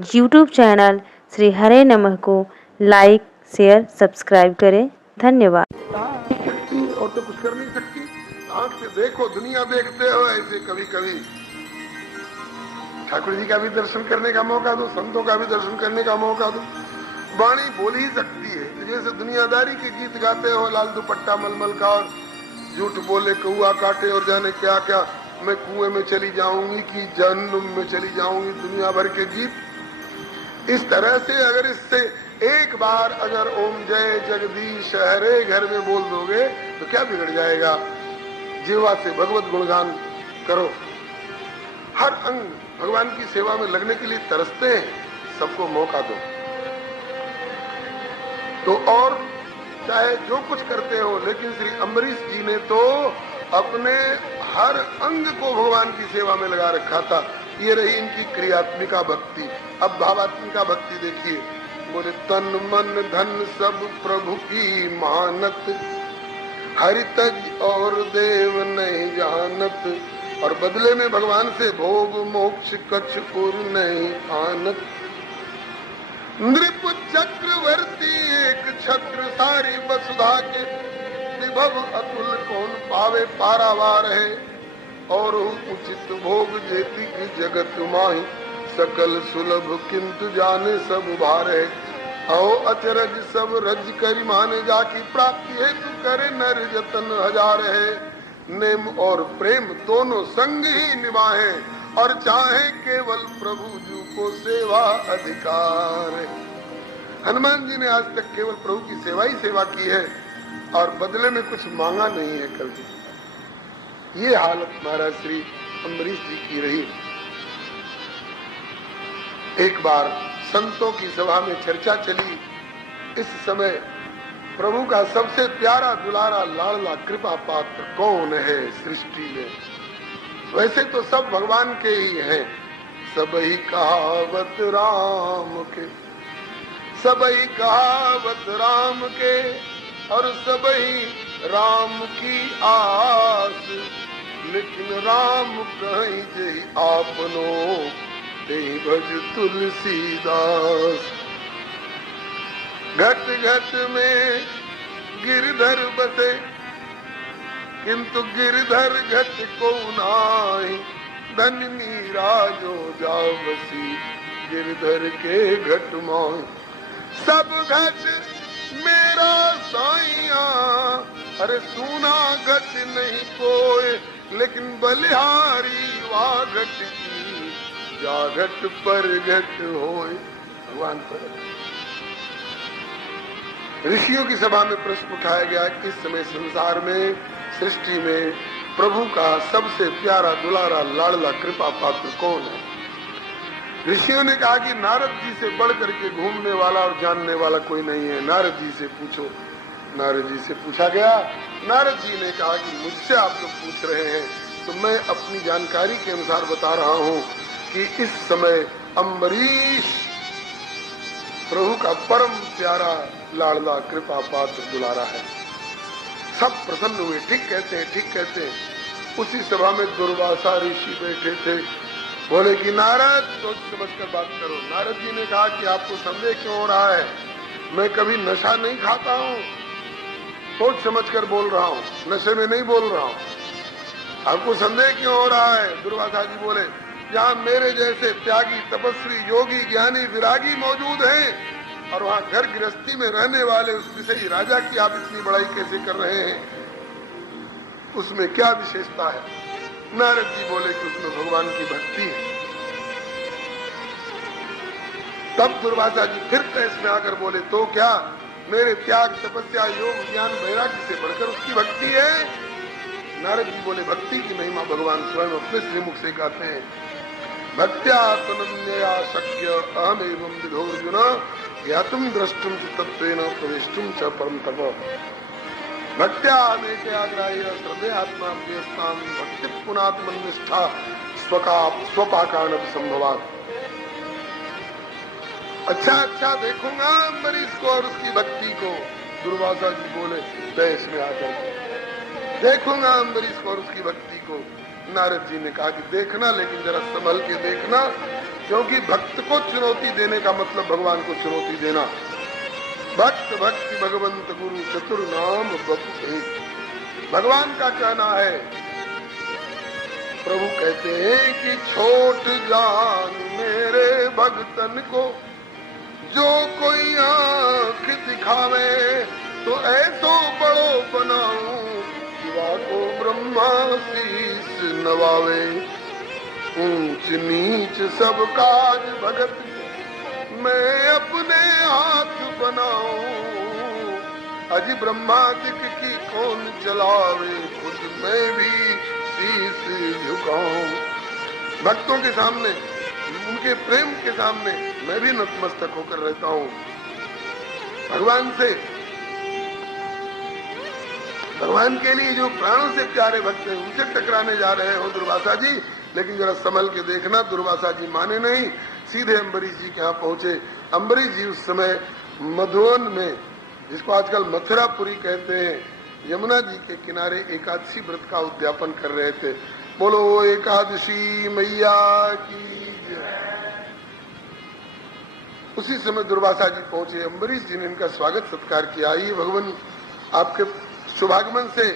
YouTube channel Shri हरे नमः को like, share, subscribe करें। धन्यवाद। और तो कुछ कर नहीं सकती। आंख से देखो, दुनिया देखते हो ऐसे। कभी कभी ठाकुर जी का भी दर्शन करने का मौका दो, संतों का भी दर्शन करने का मौका दो। वाणी बोल ही सकती है। जैसे दुनियादारी के गीत गाते हो, लाल दुपट्टा मलमल का, और झूठ बोले कौआ काटे और जाने क्या क्या, मैं कुएं में चली जाऊंगी कि जहन्नुम में चली जाऊंगी, दुनिया भर के गीत। इस तरह से अगर इससे एक बार अगर ओम जय जगदीश हरे घर में बोल दोगे तो क्या बिगड़ जाएगा। जीवा से भगवत गुणगान करो। हर अंग भगवान की सेवा में लगने के लिए तरसते हैं, सबको मौका दो। तो और चाहे जो कुछ करते हो, लेकिन श्री अम्बरीश जी ने तो अपने हर अंग को भगवान की सेवा में लगा रखा था। ये रही इनकी क्रियात्मिका भक्ति। अब भावात्मिका भक्ति देखिए। बोले तन मन धन सब प्रभु की मानत, हरितज और देव नहीं जानत, और बदले में भगवान से भोग मोक्ष कछ उर नहीं आनत। नृप चक्रवर्ती एक छत्र सारी वसुधा के, विभव अतुल कौन पावे पारावार है, और उचित भोग जेती की जगत माही, सकल सुलभ किंतु जाने सब भार है। आओ अचरज सब रज करी माने, जाकी प्राप्ति हेतु करे नर जतन हजार है। नेम और प्रेम दोनों संग ही निभाए, और चाहे केवल प्रभु जू को सेवा अधिकार है। हनुमान जी ने आज तक केवल प्रभु की सेवा ही सेवा की है, और बदले में कुछ मांगा नहीं है कभी। ये हालत महाराज श्री अम्बरीश जी की रही। एक बार संतों की सभा में चर्चा चली। इस समय प्रभु का सबसे प्यारा दुलारा लाडला कृपा पात्र कौन है सृष्टि में। वैसे तो सब भगवान के ही हैं। सबही कहावत राम के, सबही कहावत राम के, और सबही राम की आस। लेकिन राम कहीं जही आपनो, तेहि भज तुलसीदास। घट घट में गिरधर बसे, किंतु गिरधर घट को नाहि। धन मीरा जो जावसी, गिरधर के घट माहि। सब घट मेरा साइया, अरे सुना घट नहीं कोई, लेकिन बलिहारी वा घट की, जा घट पर घट होए। भगवान पर ऋषियों की सभा में प्रश्न उठाया गया कि इस समय संसार में, सृष्टि में प्रभु का सबसे प्यारा दुलारा लाडला कृपा पात्र कौन है। ऋषियों ने कहा कि नारद जी से बढ़ करके घूमने वाला और जानने वाला कोई नहीं है, नारद जी से पूछो। नारद जी से पूछा गया। नारद जी ने कहा कि मुझसे आप लोग पूछ रहे हैं, तो मैं अपनी जानकारी के अनुसार बता रहा हूँ कि इस समय अम्बरीश प्रभु का परम प्यारा लाडला कृपा पात्र दुलारा है। सब प्रसन्न हुए। ठीक कहते हैं, ठीक कहते हैं। उसी सभा में दुर्वासा ऋषि बैठे थे। बोले कि नारद सोच समझकर बात करो। नारद जी ने कहा कि आपको संदेह क्यों हो रहा है। मैं कभी नशा नहीं खाता हूँ, सोच समझकर बोल रहा हूँ, नशे में नहीं बोल रहा हूँ। आपको संदेह क्यों हो रहा है। दुर्वासा जी बोले, जहाँ मेरे जैसे त्यागी तपस्वी योगी ज्ञानी विरागी मौजूद हैं, और वहाँ घर गृहस्थी में रहने वाले उस विषयी राजा की आप इतनी बड़ाई कैसे कर रहे हैं, उसमें क्या विशेषता है। नारद जी बोले कि उसमें भगवान की भक्ति है। तब दुर्वासा जी फिर तैस में आकर बोले, तो क्या मेरे त्याग तपस्या योग ज्ञान वैराग्य से बढ़कर उसकी भक्ति है। नारद जी बोले, भक्ति की महिमा भगवान स्वयं अपने श्रीमुख से गाते हैं। भक्त्या तनन्यया शक्य अहमेवं विधोर्जुन, ज्ञातुम द्रष्टुम च तत्वेन प्रवेष्टुम च परम तप। भक्त्या मेकयाग्राह्य श्रद्धेयात्मा प्रियस्तां, भक्ति पुनात्मनिष्ठा स्वपाकानप संभवात्। अच्छा देखूंगा अम्बरीश को और उसकी भक्ति को। दुर्वासा जी बोले देश में आकर, देखूंगा अम्बरीश को और उसकी भक्ति को। नारद जी ने कहा कि देखना, लेकिन जरा संभल के देखना, क्योंकि भक्त को चुनौती देने का मतलब भगवान को चुनौती देना। भक्त भक्ति भगवंत गुरु चतुर नाम बपु एक। भगवान का कहना है, प्रभु कहते हैं कि छोट जान मेरे भक्तन को, जो कोई आंख दिखावे तो ऐसो बड़ो बनाऊं, शिवा को ब्रह्मा शीस नवावे। ऊंच नीच सब काज भगत मैं अपने हाथ बनाऊं, अजी ब्रह्मादिक की कौन चलावे, खुद मैं भी शीस झुकाऊं। भक्तों के सामने, उनके प्रेम के सामने मैं भी नतमस्तक होकर रहता हूँ। भगवान से, भगवान के लिए जो प्राणों से प्यारे भक्त हैं उनसे टकराने जा रहे हो दुर्वासा जी, लेकिन जरा संभल के देखना। दुर्वासा जी माने नहीं, सीधे अम्बरीश जी के यहाँ पहुंचे। अम्बरीश जी उस समय मधुवन में, जिसको आजकल मथुरापुरी कहते हैं, यमुना जी के किनारे एकादशी व्रत का उद्यापन कर रहे थे। बोलो एकादशी मैया की जय। उसी समय दुर्वासा जी पहुंचे। अम्बरीश जी ने इनका स्वागत सत्कार किया। ये भगवान आपके शुभागमन से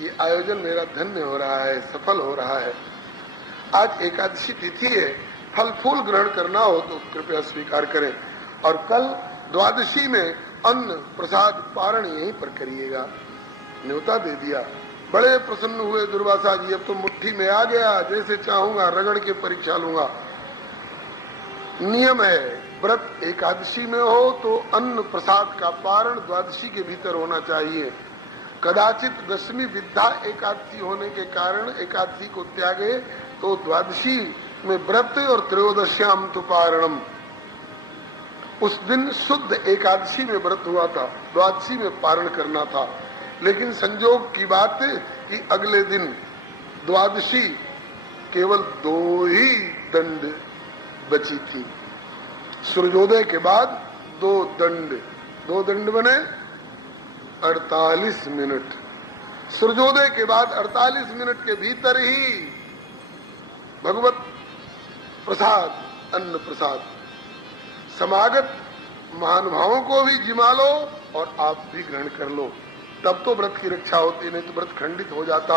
ये आयोजन मेरा धन्य हो रहा है, सफल हो रहा है। आज एकादशी तिथि है, फल फूल ग्रहण करना हो तो कृपया स्वीकार करें, और कल द्वादशी में अन्न प्रसाद पारण यहीं पर करिएगा। न्योता दे दिया। बड़े प्रसन्न हुए दुर्वासा जी, अब तो मुट्ठी में आ गया, जैसे चाहूंगा रगड़ के परीक्षा लूंगा। नियम है, व्रत एकादशी में हो तो अन्न प्रसाद का पारण द्वादशी के भीतर होना चाहिए। कदाचित दशमी विद्या एकादशी होने के कारण एकादशी को त्यागे तो द्वादशी में व्रत और त्रयोदश्याम तो पारणम, उस दिन शुद्ध एकादशी में व्रत हुआ था, द्वादशी में पारण करना था। लेकिन संजोग की बात कि अगले दिन द्वादशी केवल 2 ही दंड बची थी। सूर्योदय के बाद 2 दंड, 2 दंड बने 48 मिनट। सूर्योदय के बाद 48 मिनट के भीतर ही भगवत प्रसाद, अन्न प्रसाद, समागत महानुभावों को भी जिमा लो और आप भी ग्रहण कर लो, तब तो व्रत की रक्षा होती, नहीं तो व्रत खंडित हो जाता।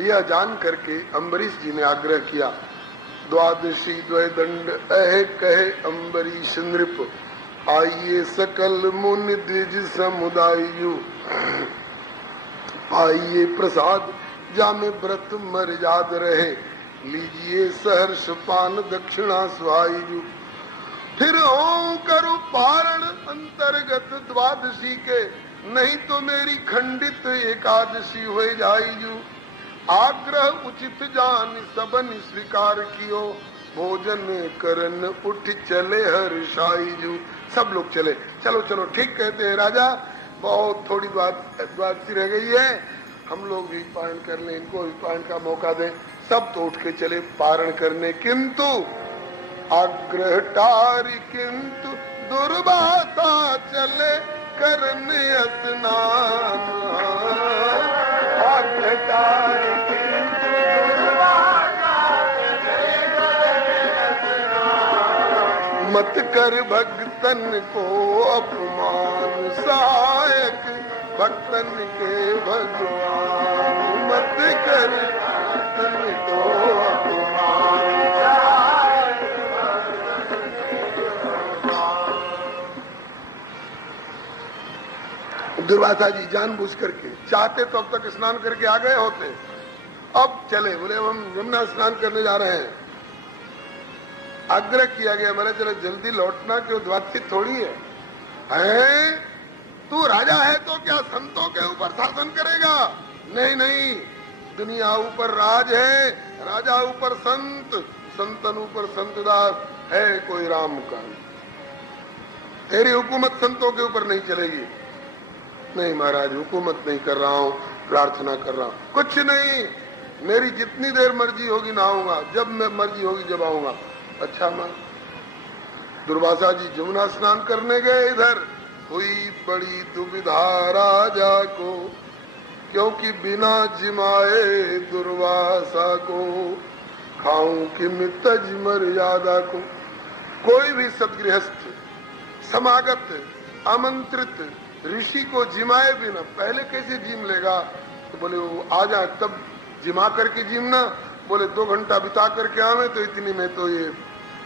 यह जान करके अम्बरीश जी ने आग्रह किया। द्वादशी द्वैदंड अह कहे अम्बरीश नृप, आइए सकल मुनि द्विज समुदायु, आइए प्रसाद जामे व्रत मर्याद रहे, लीजिए सहर्ष पान दक्षिणा स्वायु। फिर हो करो पारण अंतर्गत द्वादशी के, नहीं तो मेरी खंडित एकादशी हो जाइजू। आग्रह उचित जान सबन स्वीकार कियो, भोजन करन उठ चले हर्षाइजू। सब लोग चले। चलो चलो ठीक कहते हैं राजा, बहुत थोड़ी द्वादशी रह गई है, हम लोग भी पारण कर लें, इनको भी पारण का मौका दें। सब तो उठ के चले पारण करने, किंतु आग्रह टारी किंतु दुर्वासा चले करने स्नान। आग्रह टारी किंतु दुर्वासा चले करने स्नान। मत कर भक्तन को अपमान, सहायक भक्तन के भगवान। मत कर भक्तन को अपमान, दुर्वासा जी जानबूझ करके चाहते तो अब तक स्नान करके आ गए होते, अब चले, बोले हम यमुना स्नान करने जा रहे हैं। आग्रह किया गया, मेरे चलो जल्दी लौटना, क्यों द्वादशी थोड़ी है? तू राजा है तो क्या संतों के ऊपर शासन करेगा? नहीं नहीं, दुनिया ऊपर राज है, राजा ऊपर संत, संतन ऊपर संतदास है कोई राम का। तेरी हुकूमत संतों के ऊपर नहीं चलेगी। नहीं महाराज, हुकूमत नहीं कर रहा हूँ, प्रार्थना कर रहा हूँ। कुछ नहीं, मेरी जितनी देर मर्जी होगी नहाऊंगा, जब मैं मर्जी होगी जब आऊंगा। अच्छा मां। दुर्वासा जी जमुना स्नान करने गए, इधर हुई बड़ी दुविधा राजा को, क्योंकि बिना जिमाए दुर्वासा को खाऊं कि मितज मर्यादा को। कोई भी सदगृहस्थ समागत आमंत्रित ऋषि को जिमाए बिना पहले कैसे जिम लेगा? तो बोले वो आ जाए तब जिमा करके जिमना। बोले 2 घंटा बिता करके आवे तो इतनी में तो ये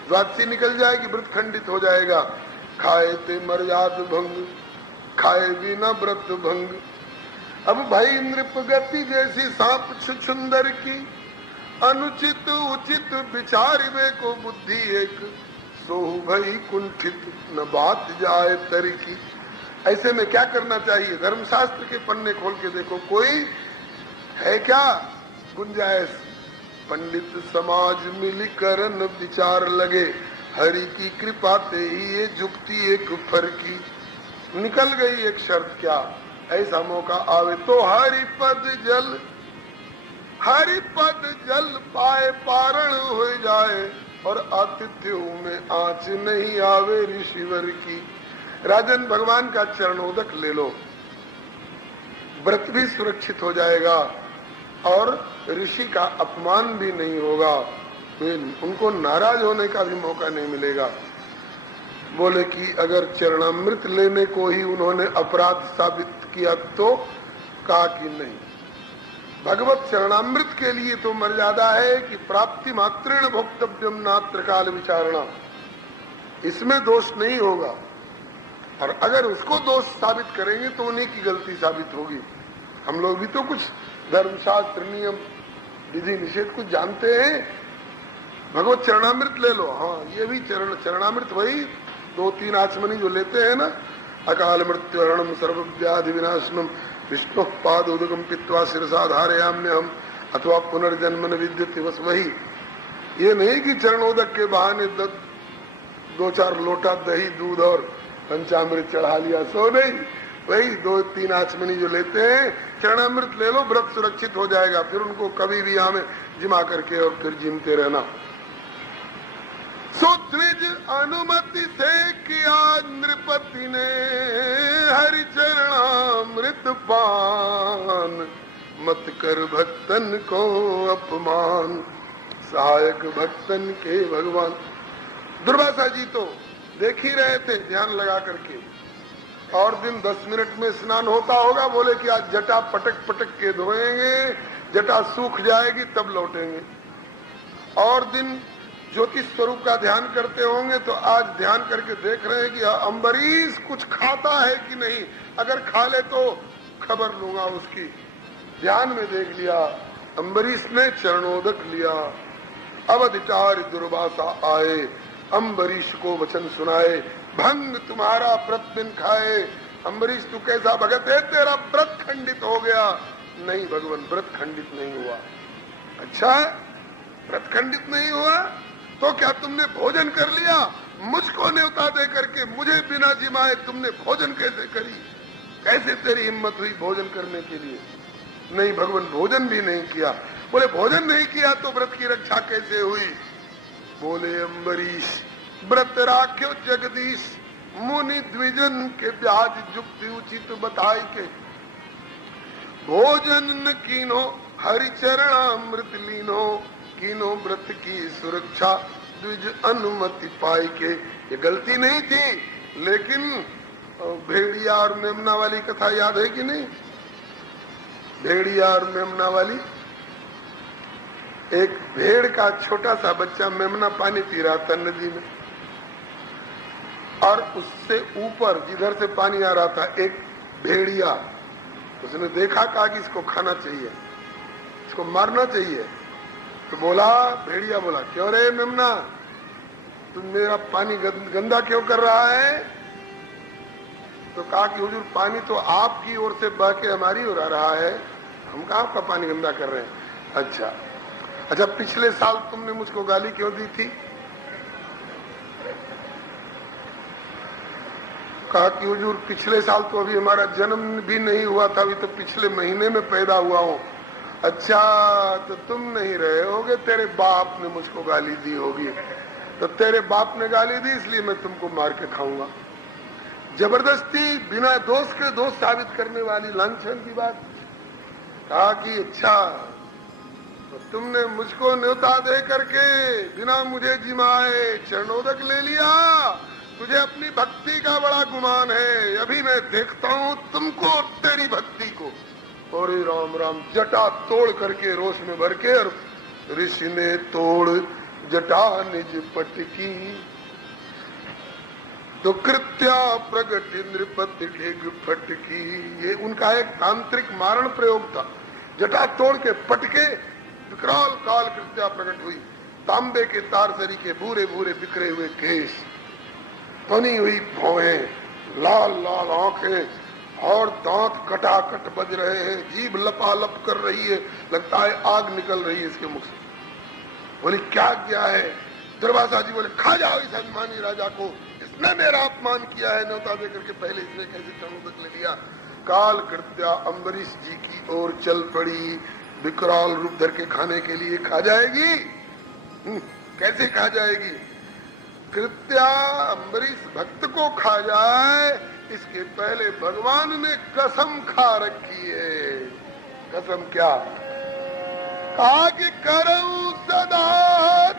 द्वादशी निकल जाएगी, व्रत खंडित हो जाएगा। खाए ते मर्याद भंग, खाए बिना व्रत भंग। अब भाई नृप गति जैसी सांप छुछुंदर की, अनुचित उचित विचारिवे को बुद्धि एक, सोहु भई कुंठित न बात जाए तरी की। ऐसे में क्या करना चाहिए? धर्मशास्त्र के पन्ने खोल के देखो, कोई है क्या गुंजाइश? पंडित समाज मिलकरन विचार लगे, हरि की कृपा ते ही ये जुक्ति एक फरकी। निकल गई एक शर्त, क्या? ऐसा मौका आवे तो हरिपद जल पाए पारण हो जाए, और आतिथ्य में आँच नहीं आवे ऋषिवर की। राजन भगवान का चरणोदक ले लो, व्रत भी सुरक्षित हो जाएगा और ऋषि का अपमान भी नहीं होगा, उनको नाराज होने का भी मौका नहीं मिलेगा। बोले कि अगर चरणामृत लेने को ही उन्होंने अपराध साबित किया तो कहा कि नहीं, भगवत चरणामृत के लिए तो मर्यादा है कि प्राप्ति मात्रेण भोक्तव्यम नात्र काल विचारणा, इसमें दोष नहीं होगा। और अगर उसको दोष साबित करेंगे तो उन्हीं की गलती साबित होगी। हम लोग भी तो कुछ धर्मशास्त्र नियम विधि निषेध कुछ जानते हैं। भगवत चरणामृत ले लो, हाँ ये भी चरणामृत वही 2-3 आचमनी जो लेते हैं ना, अकाल मृत्युहरणम सर्व व्याधि विनाशनम विष्णु पाद उदकम पित्वा शिरसा धारयाम्यहम अथवा पुनर्जन्म न विद्यते, बस वही। ये नहीं कि चरणोदक के बहाने 2-4 लोटा दही दूध और पंचामृत चढ़ा लिया, सो नहीं, वही 2-3 आचमनी जो लेते हैं चरणामृत ले लो, व्रत सुरक्षित हो जाएगा। फिर उनको कभी भी यहाँ में जिमा करके और फिर जिमते रहना। सो द्विज अनुमति से किया नृपति ने हरि चरणामृत पान, मत कर भक्तन को अपमान, सहायक भक्तन के भगवान। दुर्वासा जी तो देख ही रहे थे ध्यान लगा करके, और दिन 10 मिनट में स्नान होता होगा। बोले कि आज जटा पटक पटक के धोएंगे, जटा सूख जाएगी तब लौटेंगे। और दिन ज्योतिष स्वरूप का ध्यान करते होंगे, तो आज ध्यान करके देख रहे हैं कि अम्बरीश कुछ खाता है कि नहीं, अगर खा ले तो खबर लूंगा उसकी। ध्यान में देख लिया, अम्बरीश ने चरणोदक लिया। अवधिचार्य दुर्वासा आए, अम्बरीश को वचन सुनाए, भंग तुम्हारा व्रत दिन खाए। अम्बरीश तू कैसा भगत है, तेरा व्रत खंडित हो गया। नहीं भगवान, व्रत खंडित नहीं हुआ। अच्छा, व्रत खंडित नहीं हुआ तो क्या तुमने भोजन कर लिया? मुझको न्योता दे करके मुझे बिना जिमाए तुमने भोजन कैसे करी? कैसे तेरी हिम्मत हुई भोजन करने के लिए? नहीं भगवान, भोजन भी नहीं किया। बोले भोजन नहीं किया तो व्रत की रक्षा कैसे हुई? बोले अम्बरीश, व्रत राख्यो जगदीश, मुनि द्विजन के ब्याज जुक्ति उचित बताई के, भोजन न कीनो हरि चरणामृत लीनो, कीनो व्रत की सुरक्षा द्विज अनुमति पाई के। ये गलती नहीं थी, लेकिन भेड़िया और मेमना वाली कथा याद है कि नहीं? भेड़िया और मेमना वाली, एक भेड़ का छोटा सा बच्चा मेमना पानी पी रहा था नदी में, और उससे ऊपर जिधर से पानी आ रहा था एक भेड़िया, उसने देखा, कहा कि इसको खाना चाहिए, इसको मारना चाहिए। तो बोला, भेड़िया बोला, क्यों रे मेमना, तुम मेरा पानी गंदा क्यों कर रहा है? तो कहा कि हुजूर, पानी तो आपकी ओर से बह के हमारी ओर आ रहा है, हम कहाँ आपका पानी गंदा कर रहे हैं। अच्छा, पिछले साल तुमने मुझको गाली क्यों दी थी? कहा कि हुजूर, पिछले साल तो अभी हमारा जन्म भी नहीं हुआ था, अभी तो पिछले महीने में पैदा हुआ हूँ। अच्छा, तो तुम नहीं रहे होगे, तेरे बाप ने मुझको गाली दी होगी। तो तेरे बाप ने गाली दी इसलिए मैं तुमको मार के खाऊंगा। जबरदस्ती बिना दोष के दोष साबित करने वाली लांछन की बात। कहा कि अच्छा, तो तुमने मुझको न्योता दे करके बिना मुझे जिमाए चरणोदक ले लिया। तुझे अपनी भक्ति का बड़ा गुमान है, अभी मैं देखता हूँ तुमको, तेरी भक्ति को। और राम राम, जटा तोड़ करके रोष में भर के, और ऋषि ने तोड़ जटा निज पटकी, तो कृत्या प्रगट नृपति ढेग फटकी। ये उनका एक तांत्रिक मारण प्रयोग था। जटा तोड़ के पटके, विकराल काल कृत्या प्रकट हुई। तांबे के तारसरी के भूरे भूरे बिखरे हुए केश, तनी हुई भौहें, लाल लाल आंखें, और दांत कटाकट बज रहे हैं, जीभ लपालप कर रही है, लगता है आग निकल रही है इसके मुख से। बोले क्या किया है? दुर्वासा जी बोले खा जाओ इस अभिमानी राजा को, इसने मेरा अपमान किया है, न्योता देकर के पहले इसने कैसे चरणोदक ले लिया। काल कृत्या अम्बरीश जी की ओर चल पड़ी, विकराल रूप धर के खाने के लिए। खा जाएगी? कैसे खा जाएगी? कृत्या अम्बरीश भक्त को खा जाए, इसके पहले भगवान ने कसम खा रखी है। कसम क्या? आगे करऊं सदा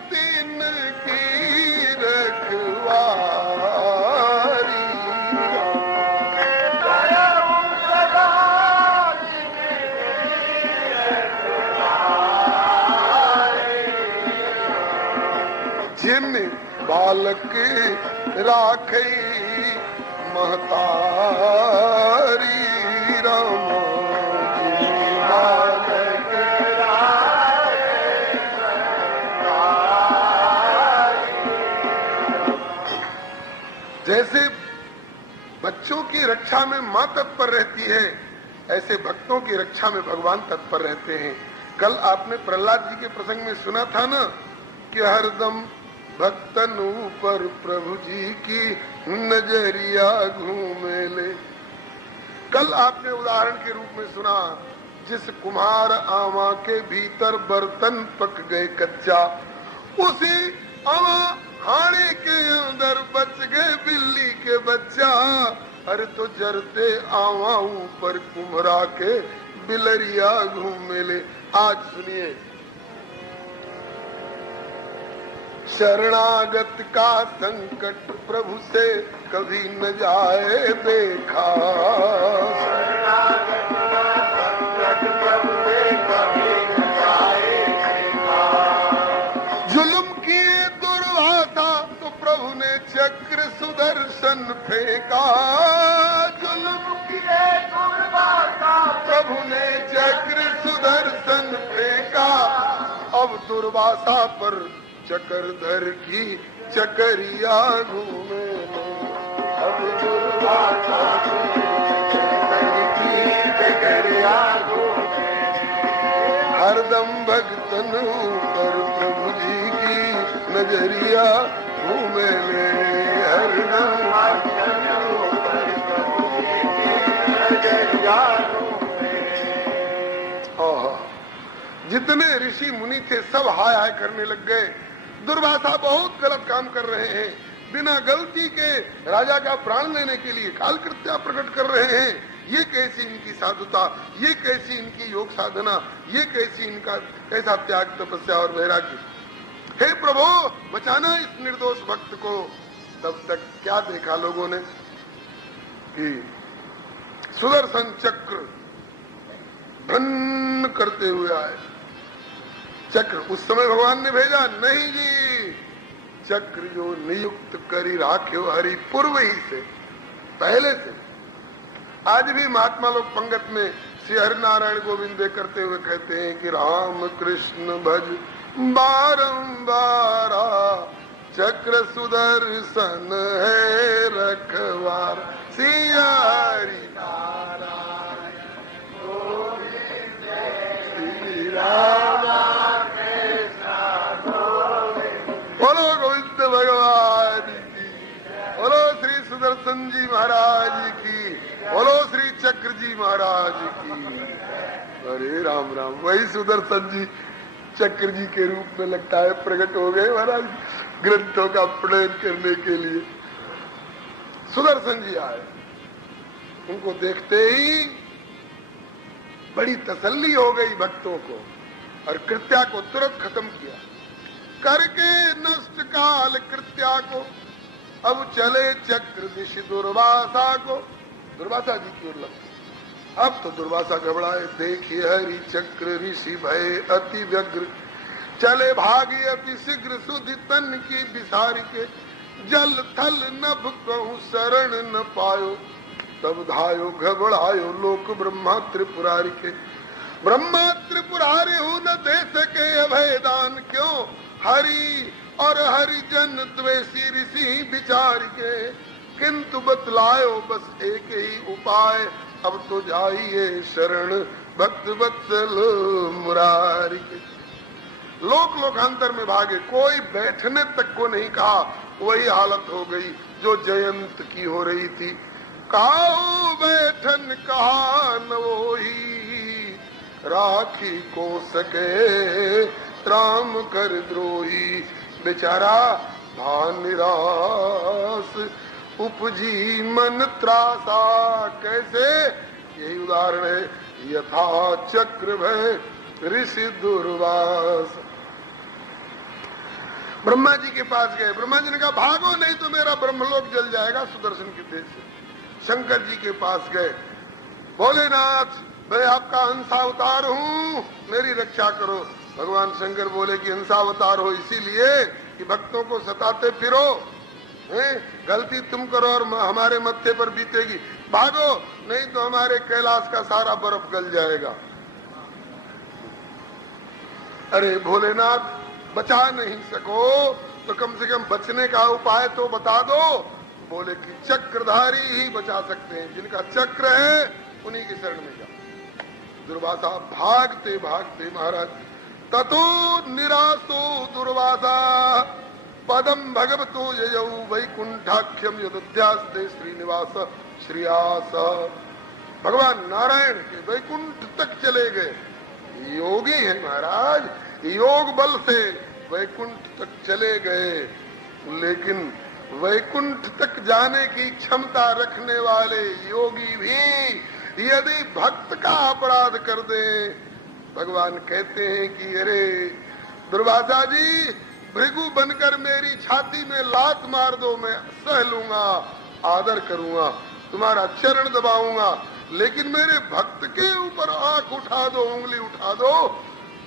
तीन की रखवारी, करऊं सदा जिन बालक राखई महतारी, राम जैसे बच्चों की रक्षा में माँ तत्पर रहती है, ऐसे भक्तों की रक्षा में भगवान तत्पर रहते हैं। कल आपने प्रहलाद जी के प्रसंग में सुना था ना कि हरदम भक्तन ऊपर प्रभु जी की नजरिया घूमे ले। कल आपने उदाहरण के रूप में सुना, जिस कुम्हार आमा के भीतर बर्तन पक गए कच्चा, उसी आमा हाड़े के अंदर बच गए बिल्ली के बच्चा। अरे तो जरते आवा ऊपर कुम्हरा के बिलरिया घूमे ले। आज सुनिए, शरणागत का संकट प्रभु से कभी न जाए देखा, शरणागत का संकट प्रभु से कभी न जाए देखा। जुल्म किए दुर्वासा तो प्रभु ने चक्र सुदर्शन फेंका, जुल्म किए दुर्वासा प्रभु ने चक्र सुदर्शन फेंका। अब दुर्वासा पर चक्रधर की चकरिया घूमे, अब दुर्वासा की चकरिया घूमे। हरदम भक्तन ऊपर प्रभु जी की नजरिया घूमे ले, हरदम भक्तन ऊपर प्रभु जी की नजरिया घूमे। जितने ऋषि मुनि थे सब हाय हाय करने लग गए। दुर्वासा बहुत गलत काम कर रहे हैं, बिना गलती के राजा का प्राण लेने के लिए कालकृत्या प्रकट कर रहे हैं। ये कैसी इनकी साधुता, ये कैसी इनकी योग साधना, ये कैसी इनका कैसा त्याग तपस्या और वैराग्य। हे प्रभु बचाना इस निर्दोष भक्त को। तब तक क्या देखा लोगों ने कि सुदर्शन चक्र भन्न करते हुए आए। चक्र उस समय भगवान ने भेजा नहीं जी, चक्र जो नियुक्त करी राख्यो हरि पूर्व ही से, पहले से। आज भी महात्मा लोग पंगत में श्री हरि नारायण गोविंद करते हुए कहते हैं कि राम कृष्ण भज बारंबारा, चक्र सुदर्शन है रखवार, सिया हरि नारायण गोविंद श्री राम। बोलो गोविंद भगवान की, बोलो श्री सुदर्शन जी महाराज की, बोलो श्री चक्र जी महाराज की। अरे राम राम, वही सुदर्शन जी चक्र जी के रूप में लगता है प्रकट हो गए महाराज ग्रंथों का प्रणयन करने के लिए। सुदर्शन जी आए, उनको देखते ही बड़ी तसल्ली हो गई भक्तों को और कृत्या को तुरंत खत्म किया। करके नष्ट काल कृत्या को अब चले चक्र दिश दुर्वासा को। दुर्वासा जी की ओर लगे। अब तो दुर्वासा घबराए, देखिए हरि चक्र ऋषि भय अति व्यग्र, चले भागी अति शीघ्र सुधि तन की बिसारी के, जल थल नभ कहूँ शरण न पायो, तब धायो घबरायो लोक ब्रह्मा त्रिपुरारी के। ब्रह्मा त्रिपुरारी हूँ न दे सके अभय दान, क्यों हरि और हरिजन द्वेषी ऋषि विचार के, किंतु बतलायो बस एक ही उपाय, अब तो जाइए शरण भक्त वत्सल मुरारी के। लोक लोकांतर में भागे, कोई बैठने तक को नहीं कहा। वही हालत हो गई जो जयंत की हो रही थी। काऊ बैठन कहा न वोही, राखी को सके त्राम कर द्रोही, बेचारा था निराश उपजी मन त्रासा। कैसे? यही उदाहरण है, यथा चक्र भय ऋषि दुर्वास। ब्रह्मा जी के पास गए। ब्रह्मा जी ने कहा भागो नहीं तो मेरा ब्रह्मलोक जल जाएगा सुदर्शन की तेज से। शंकर जी के पास गए, भोलेनाथ मैं आपका हंसावतार हूँ, मेरी रक्षा करो। भगवान शंकर बोले कि हंसावतार हो इसीलिए कि भक्तों को सताते फिरो, गलती तुम करो और हमारे मत्थे पर बीतेगी, भागो नहीं तो हमारे कैलाश का सारा बर्फ गल जाएगा। अरे भोलेनाथ बचा नहीं सको तो कम से कम बचने का उपाय तो बता दो। बोले कि चक्रधारी ही बचा सकते हैं, जिनका चक्र है उन्हीं की शरण में जाओ। दुर्वासा भागते भागते महाराज ततो निराशो दुर्वासा पदम भगवतो ययौ वैकुंठाख्यम यदुध्यास्ते श्रीनिवास श्रीयास। भगवान नारायण के वैकुंठ तक चले गए। योगी है महाराज, योग बल से वैकुंठ तक चले गए। लेकिन वैकुंठ तक जाने की क्षमता रखने वाले योगी भी यदि भक्त का अपराध कर दे, भगवान कहते हैं कि अरे दुर्वासा जी भृगु बनकर मेरी छाती में लात मार दो, मैं सह लूंगा, आदर करूंगा, तुम्हारा चरण दबाऊंगा, लेकिन मेरे भक्त के ऊपर आंख उठा दो, उंगली उठा दो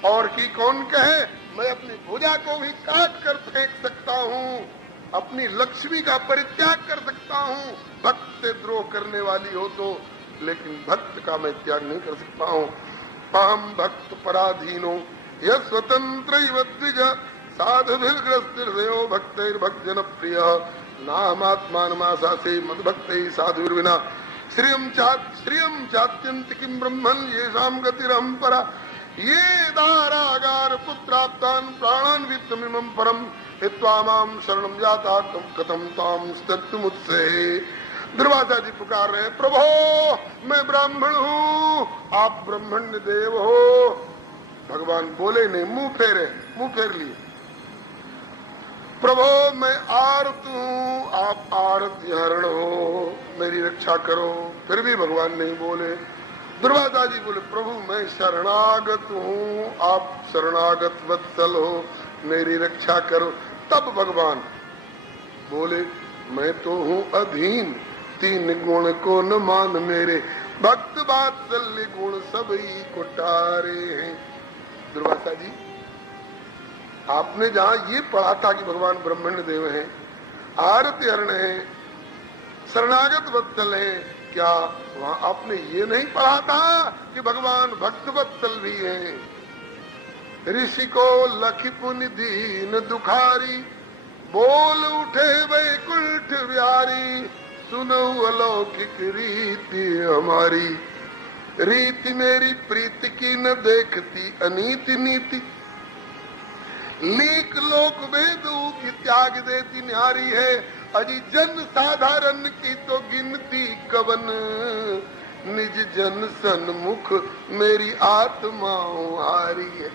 और की कौन कहे मैं अपनी भुजा को भी काट कर फेंक सकता हूँ, अपनी लक्ष्मी का परित्याग कर सकता हूँ भक्त से द्रोह करने वाली हो तो, लेकिन भक्त का मैं त्याग नहीं कर सकता हूँ। अहम भक्त पराधीनो यह स्वतंत्र द्विज साधुभिर्ग्रस्तिर्दयो भक्तैर्भक्त जन प्रिय नामात्मानमासा से मद भक्त साधुर्विना श्रियम चात्यंत किम ब्रह्मन येषाम गतिरहम परा ये दारागार पुत्राप्तान प्राणान वित्तमिमं परम हित्वा माम शरणम जाता कथम ताम स्तुमुत्से। दुर्वासा जी पुकार रहे, प्रभो मैं ब्राह्मण हूँ, आप ब्रह्मण्य देव हो। भगवान बोले नहीं, मुंह फेर लिए। प्रभो मैं आरत हूँ, आप आरत हरण हो, मेरी रक्षा करो। फिर भी भगवान नहीं बोले। दुर्वासा जी बोले, प्रभु मैं शरणागत हूँ, आप शरणागत वत्सल हो, मेरी रक्षा करो। तब भगवान बोले, मैं तो हूँ अधीन, तीन गुण को न मान मेरे, भक्त वात्सल्य गुण सभी को टारे हैं। दुर्वासा जी आपने जहाँ ये पढ़ा था कि भगवान ब्रह्मण्य देव हैं, आरती हरण है, शरणागत वत्सल है, क्या वहाँ आपने ये नहीं पढ़ा था कि भगवान भक्त वत्सल भी हैं? ऋषि को लखी पुनि दीन दुखारी, बोल उठे वैकुंठ बिहारी, सुनो अलौकिक रीति हमारी। रीति मेरी प्रीति की न देखती अनीति नीति, लीक लोक वेदों की त्याग देती न्यारी है, अजी जन साधारण की तो गिनती कवन, निज जन सन्मुख मेरी आत्मा हारी है।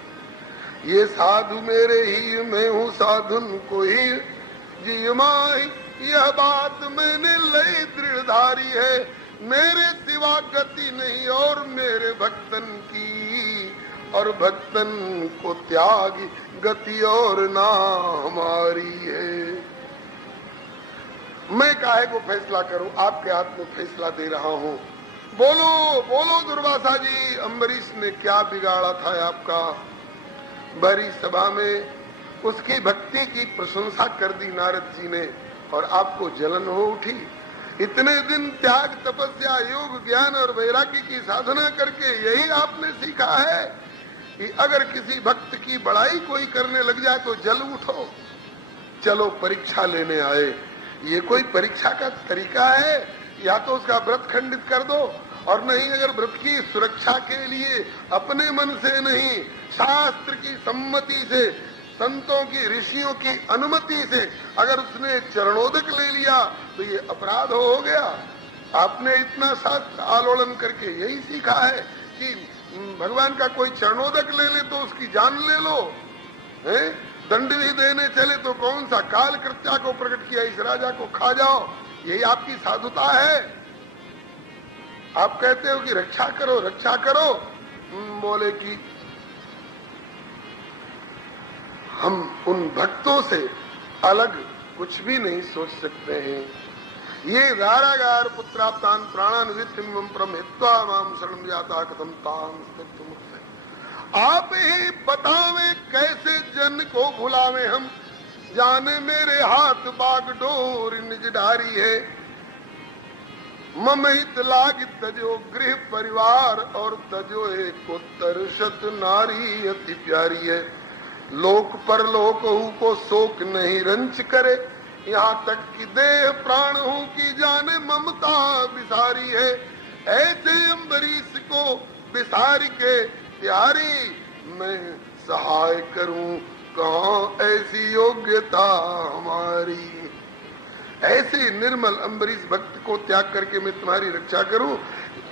ये साधु मेरे ही, मैं हूँ साधुन को ही जी माही, यह बात मैंने लई दृढ़धारी है, मेरे सिवा गति नहीं और मेरे भक्तन की, और भक्तन को त्यागी गति और ना हमारी है। मैं काहे को फैसला करूं, आपके हाथ में फैसला दे रहा हूं। बोलो बोलो दुर्वासा जी, अम्बरीश ने क्या बिगाड़ा था आपका? भरी सभा में उसकी भक्ति की प्रशंसा कर दी नारद जी ने, और आपको जलन हो उठी। इतने दिन त्याग, तपस्या, योग, ज्ञान और वैराग्य की साधना करके यही आपने सीखा है कि अगर किसी भक्त की बड़ाई कोई करने लग जाए तो जल उठो। चलो परीक्षा लेने आए, ये कोई परीक्षा का तरीका है? या तो उसका व्रत खंडित कर दो, और नहीं अगर व्रत की सुरक्षा के लिए अपने मन से नहीं, शास्त्र की सम्मति से, संतों की, ऋषियों की अनुमति से अगर उसने चरणोदक ले लिया तो ये अपराध हो गया। आपने इतना शास्त्र आलोड़न करके यही सीखा है कि भगवान का कोई चरणोदक ले ले तो उसकी जान ले लो, है? दंड भी देने चले तो कौन सा काल कृत्या को प्रकट किया, इस राजा को खा जाओ, यही आपकी साधुता है? आप कहते हो कि रक्षा करो रक्षा करो, बोले कि हम उन भक्तों से अलग कुछ भी नहीं सोच सकते हैं। ये दारागार पुत्राप्तान प्राणान वित्तिमं प्रमेत्वा माम शरणं जाता कथम ताम स्तुति मुक्त। आप ही बतावे कैसे जन को भुलावे हम, जाने मेरे हाथ बागडोर निज डारी है। मम हित लाग तजो गृह परिवार, और तजो एक उत्तर शत नारी अति प्यारी है। लोक पर लोक हूँ को शोक नहीं रंच करे, यहाँ तक कि देह प्राण हूँ की जाने ममता बिसारी है। ऐसे अम्बरीश को बिसारी के प्यारी मैं सहाय करूँ, कहाँ ऐसी योग्यता हमारी। ऐसे निर्मल अम्बरीश भक्त को त्याग करके मैं तुम्हारी रक्षा करूँ,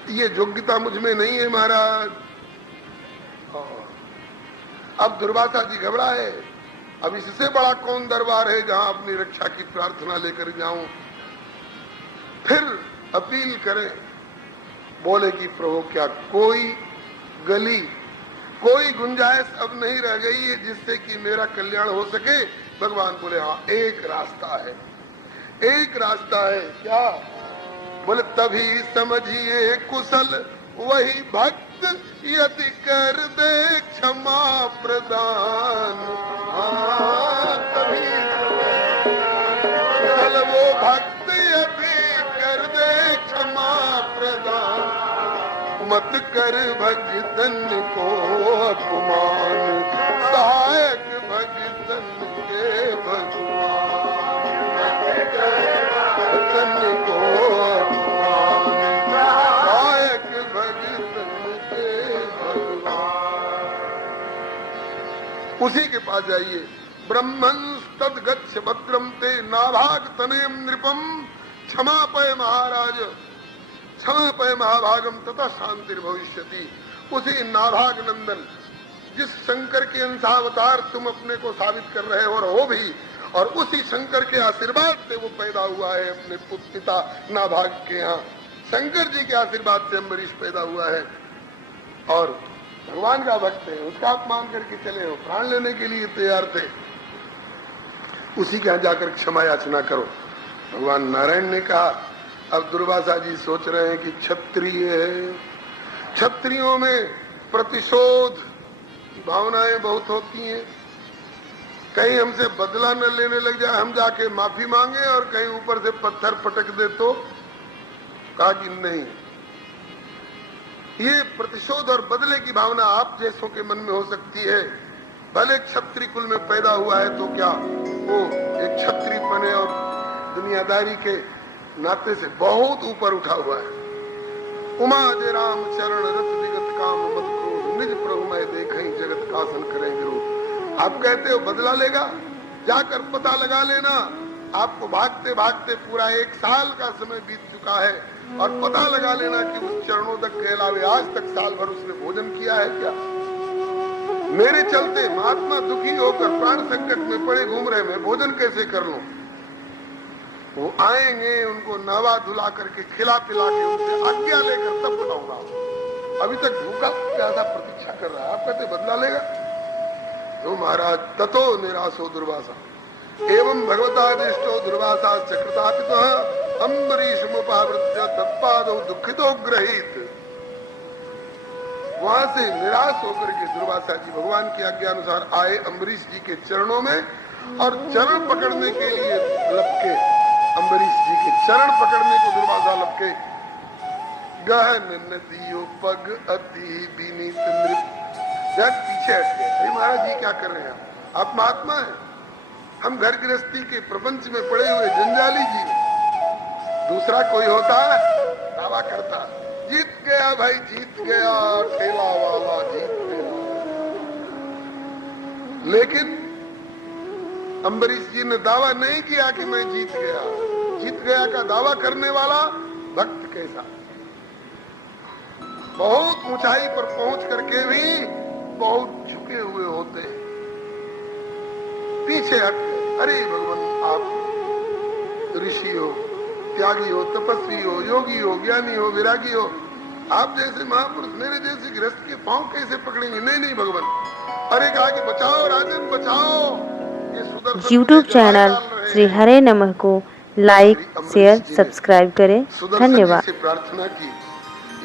ये योग्यता मुझ में नहीं है महाराज। अब दुर्वासा जी घबराए, अब इससे बड़ा कौन दरबार है जहां अपनी रक्षा की प्रार्थना लेकर जाऊं? फिर अपील करें, बोले कि प्रभु क्या कोई गली, कोई गुंजाइश अब नहीं रह गई है जिससे कि मेरा कल्याण हो सके? भगवान बोले हाँ, एक रास्ता है, एक रास्ता है। क्या? बोले तभी समझिए कुशल वही भक्त, यदि कर दे क्षमा प्रदान। हाँ, तभी कुशल वो भक्त यदि कर दे क्षमा प्रदान। मत कर भगतन को अपमान, सहायक भगतन के भगवान। मत कर भगतन को अपमान, सहायक भगतन के भगवान। उसी के पास जाइए। ब्रह्मन् तद गच्छ भद्रम ते नाभाग तनयम नृपम, क्षमापय महाराज, क्षमापय महाभागम तथा शांतिर भविष्यति। उसी नाभाग नंदन, जिस शंकर के अंशावतार तुम अपने को साबित कर रहे हो और हो भी, और उसी शंकर के आशीर्वाद से वो पैदा हुआ है अपने पिता नाभाग के यहाँ। शंकर जी के आशीर्वाद से अम्बरीश पैदा हुआ है और भगवान का भक्त है, उसका अपमान करके चले हो, प्राण लेने के लिए तैयार थे। उसी के यहाँ जाकर क्षमा याचना करो। भगवान नारायण ने कहा। अब दुर्वासा जी सोच रहे हैं कि क्षत्रिय है, क्षत्रियों में प्रतिशोध की भावनाएं बहुत होती हैं। कहीं हमसे बदला न लेने लग जाए, हम जाके माफी मांगे और कहीं ऊपर से पत्थर पटक दे तो? कहा कि नहीं, ये प्रतिशोध और बदले की भावना आप जैसों के मन में हो सकती है। भले क्षत्रिय कुल में पैदा हुआ है तो क्या वो एक क्षत्रिय बने और दुनियादारी के नाते से बहुत ऊपर उठा हुआ है। उमा जय राम चरण रत विगत काम मत क्रोध, निज प्रभु मैं देखें जगत कासन करें विरोध। आप कहते हो बदला लेगा, जाकर पता लगा लेना। आपको भागते भागते पूरा 1 साल का समय बीत चुका है और पता लगा लेना कि उस चरणोदक के अलावे आज तक साल भर उसने भोजन किया है क्या? मेरे चलते महात्मा दुखी होकर प्राण संकट में पड़े घूम रहे, मैं भोजन कैसे कर लूं? वो आएंगे, उनको नहवा धुला करके खिला पिला के उनसे आज्ञा लेकर तब बुलाऊंगा। अभी तक भूखा प्यासा प्रतीक्षा कर रहा है, आप कहते बदला लेगा? तो महाराज ततो निराशो दुर्वासा एवं भगवतादिष्टो दुर्वासा चक्रतापितः अम्बरीशमुपावृत्य तत्पादो दुखितो ग्रहीत। वहां से निराश होकर के दुर्वासा जी भगवान की आज्ञा अनुसार आए अम्बरीश जी के चरणों में, और चरण पकड़ने के लिए लपके। अम्बरीश जी के चरण पकड़ने को दुर्वासा लपके। गहन नदियों पग अति विनीत नृप। जब पीछे हट गए, अरे महाराज जी क्या कर रहे हैं आप महात्मा हैं, हम घर गृहस्थी के प्रपंच में पड़े हुए जंजाली जी। दूसरा कोई होता दावा करता जीत गया भाई, जीत गया, ठेला वाला जीत गया। लेकिन अम्बरीश जी ने दावा नहीं किया कि मैं जीत गया। जीत गया का दावा करने वाला भक्त कैसा, बहुत ऊंचाई पर पहुंच करके भी बहुत झुके हुए होते हैं, पीछे हट गए। अरे भगवान, आप ऋषि हो, त्यागी हो, तपस्वी हो, योगी हो, ज्ञानी हो, विरागी हो, आप जैसे महापुरुष मेरे जैसे गृहस्थ के पांव कैसे पकड़ेंगे? नहीं नहीं भगवान। अरे कहा कि बचाओ राजन बचाओ। ये सुदर्शन यूट्यूब चैनल श्री हरे नमः को लाइक शेयर सब्सक्राइब करें। धन्यवाद। से प्रार्थना की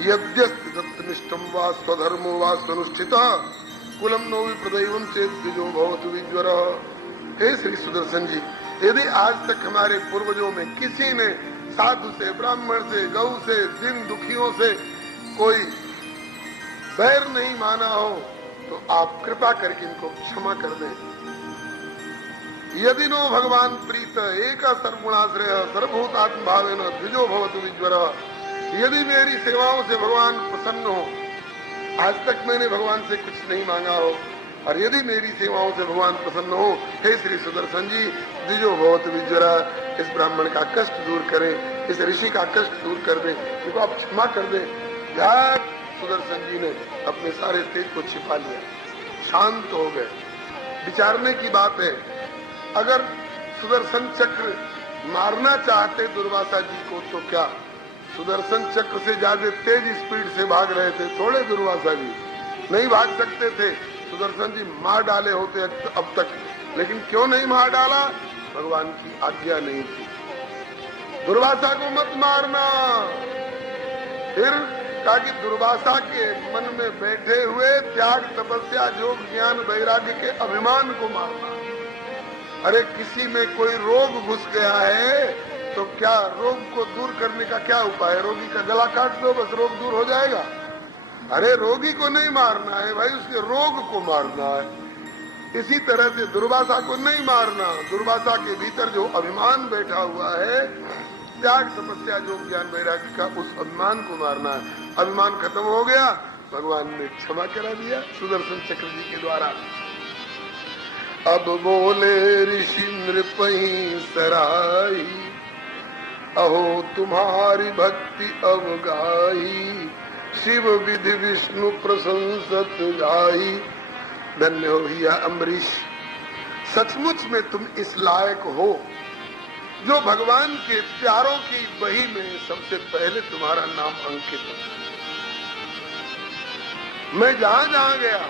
यद्यस्ति दत्तनिष्ठं वा स्वधर्मो वा स्वनुष्ठितः कुलम नो विप्रदैवं चेत् द्विजो भवतु विज्वरः। हे श्री सुदर्शन जी, यदि आज तक हमारे पूर्वजों में किसी ने साधु से, ब्राह्मण से, गौ से, दिन दुखियों से कोई बैर नहीं माना हो तो आप कृपा करके इनको क्षमा कर दें। यदि नो भगवान प्रीत एक सर्वगुणाश्रय सर्वभूतात्म भावेन द्विजो भवतु विज्वरः। यदि मेरी सेवाओं से भगवान प्रसन्न हो, आज तक मैंने भगवान से कुछ नहीं मांगा हो, और यदि मेरी सेवाओं से भगवान प्रसन्न हो, हे श्री सुदर्शन जी द्विजो भवतु विज्वरः, इस ब्राह्मण का कष्ट दूर करें, इस ऋषि का कष्ट दूर कर दें, इनको आप क्षमा कर दें। सुदर्शन जी ने अपने सारे तेज को छिपा लिया, शांत हो गए। विचारने की बात है, अगर सुदर्शन चक्र मारना चाहते दुर्वासा जी को तो क्या सुदर्शन चक्र से ज्यादा तेज स्पीड से भाग रहे थे? थोड़े दुर्वासा जी नहीं भाग सकते थे, सुदर्शन जी मार डाले होते अब तक। लेकिन क्यों नहीं मार डाला? भगवान की आज्ञा नहीं थी। दुर्वासा को मत मारना। फिर ताकि दुर्वासा के मन में बैठे हुए त्याग तपस्या योग ज्ञान वैराग्य के अभिमान को मारना। अरे किसी में कोई रोग घुस गया है तो क्या रोग को दूर करने का क्या उपाय है? रोगी का गला काट दो, बस रोग दूर हो जाएगा? अरे रोगी को नहीं मारना है भाई, उसके रोग को मारना है। इसी तरह से दुर्वासा को नहीं मारना, दुर्वासा के भीतर जो अभिमान बैठा हुआ है त्याग तपस्या योग ज्ञान वैराग्य का, उस अभिमान को मारना है। अभिमान खत्म हो गया, भगवान ने क्षमा करा दिया सुदर्शन चक्र जी के द्वारा। अब बोले ऋषि नृपहि सराई, अहो तुम्हारी भक्ति अवगाही, शिव विधि विष्णु प्रशंसत गाई। धन्य हो भैया अम्बरीश, सचमुच में तुम इस लायक हो जो भगवान के प्यारों की बही में सबसे पहले तुम्हारा नाम अंकित है। मैं जहां जहां गया,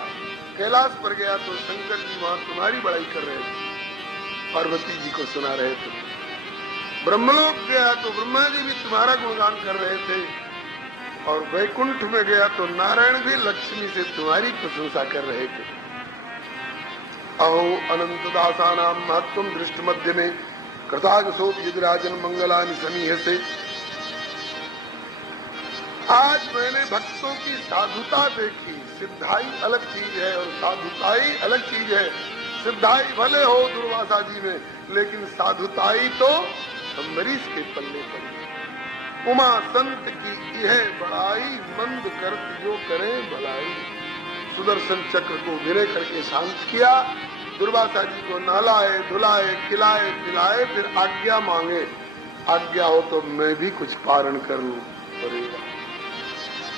कैलाश पर गया तो शंकर जी वहां तुम्हारी बड़ाई कर रहे थे, पार्वती जी को सुना रहे थे। ब्रह्मलोक गया तो ब्रह्मा जी भी तुम्हारा गुणगान कर रहे थे, और वैकुंठ में गया तो नारायण भी लक्ष्मी से तुम्हारी प्रशंसा कर रहे थे। अहो अनंत दासा नाम महत्व दृष्ट मध्य में कृतागसोत यदिराजन मंगलानि समीह से। आज मैंने भक्तों की साधुता देखी। सिद्धाई अलग चीज है और साधुताई अलग चीज है। सिद्धाई भले हो दुर्वासा जी में, लेकिन साधुताई तो अम्बरीश के पल्ले पड़ी। उमा संत की यह बड़ाई, मंद करत जो करे भलाई। सुदर्शन चक्र को विनय करके शांत किया, दुर्वासा जी को नहलाए धुलाए खिलाए पिलाए, फिर आज्ञा मांगे। आज्ञा हो तो मैं भी कुछ पारण करूं।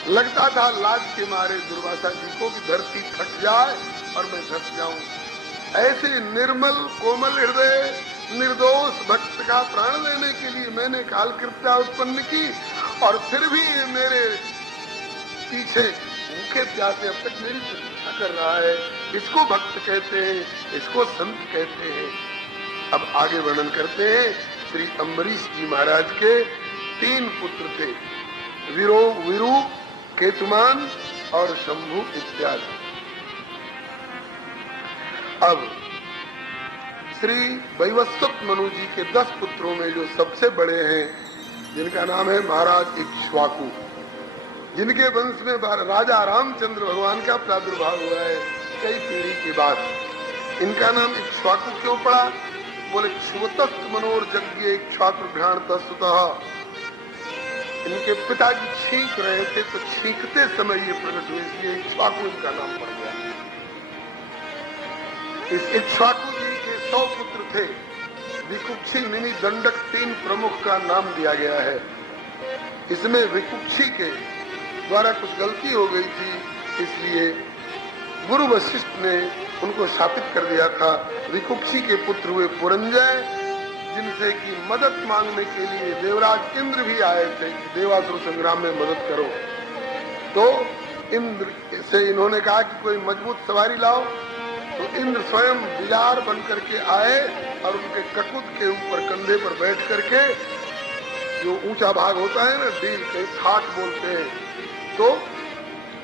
लगता था लाज के मारे दुर्वासा जी को कि धरती खट जाए और मैं धस जाऊं। ऐसे निर्मल कोमल हृदय निर्दोष भक्त का प्राण लेने के लिए मैंने काल कृपया उत्पन्न की, और फिर भी ये मेरे पीछे भूखे प्यासे अब तक मेरी प्रतीक्षा कर रहा है। इसको भक्त कहते हैं, इसको संत कहते हैं। अब आगे वर्णन करते हैं। श्री अम्बरीश जी महाराज के 3 पुत्र थे, विरु, केतुमान और शंभु इत्यादि। अब श्री वैवस्वत मनु जी के 10 पुत्रों में जो सबसे बड़े हैं, जिनका नाम है महाराज इक्ष्वाकु, जिनके वंश में राजा रामचंद्र भगवान का प्रादुर्भाव हुआ है कई पीढ़ी के बाद। इनका नाम इक्ष्वाकु क्यों पड़ा? बोले क्षुतस्त मनोर यज्ञ इक्ष्वाकु घ्राणतस्तुतः। इनके पिताजी छींक रहे थे तो छींकते समय ये प्रकट हुए, इसलिए इक्ष्वाकु इनका नाम पड़ गया। इस इक्ष्वाकु जी के 100 पुत्र थे। विकुक्षी, निमि, दंडक 3 प्रमुख का नाम दिया गया है। इसमें विकुक्षी के द्वारा कुछ गलती हो गई थी, इसलिए गुरु वशिष्ठ ने उनको शापित कर दिया था। विकुक्षी के पुत्र हुए पुरंजय, जिनसे कि मदद मांगने के लिए देवराज इंद्र भी आए थे कि देवासुर संग्राम में मदद करो। तो इंद्र से इन्होंने कहा कि कोई मजबूत सवारी लाओ। तो इंद्र स्वयं बिलार बन करके आए और उनके ककुत के ऊपर कंधे पर बैठ करके, जो ऊंचा भाग होता है ना, डील के खाट बोलते हैं, तो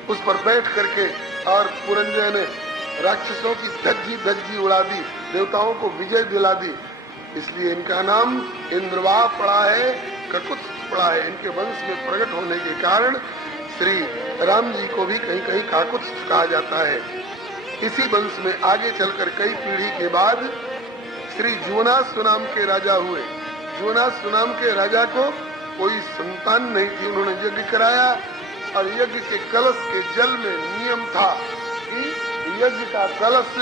उस पर बैठ करके, और पुरंजय ने राक्षसों की धज्जी उड़ा दी, देवताओं को विजय दिला दी। इसलिए इनका नाम इंद्रवाह पड़ा है, ककुत पड़ा है। इनके वंश में प्रकट होने के कारण श्री राम जी को भी कहीं कहीं काकुत कहा जाता है। इसी वंश में आगे चलकर कई पीढ़ी के बाद श्री जुवनास नाम के राजा हुए। जुवनास नाम के राजा को कोई संतान नहीं थी। उन्होंने यज्ञ कराया और यज्ञ के कलश के जल में नियम था कि यज्ञ का कलश,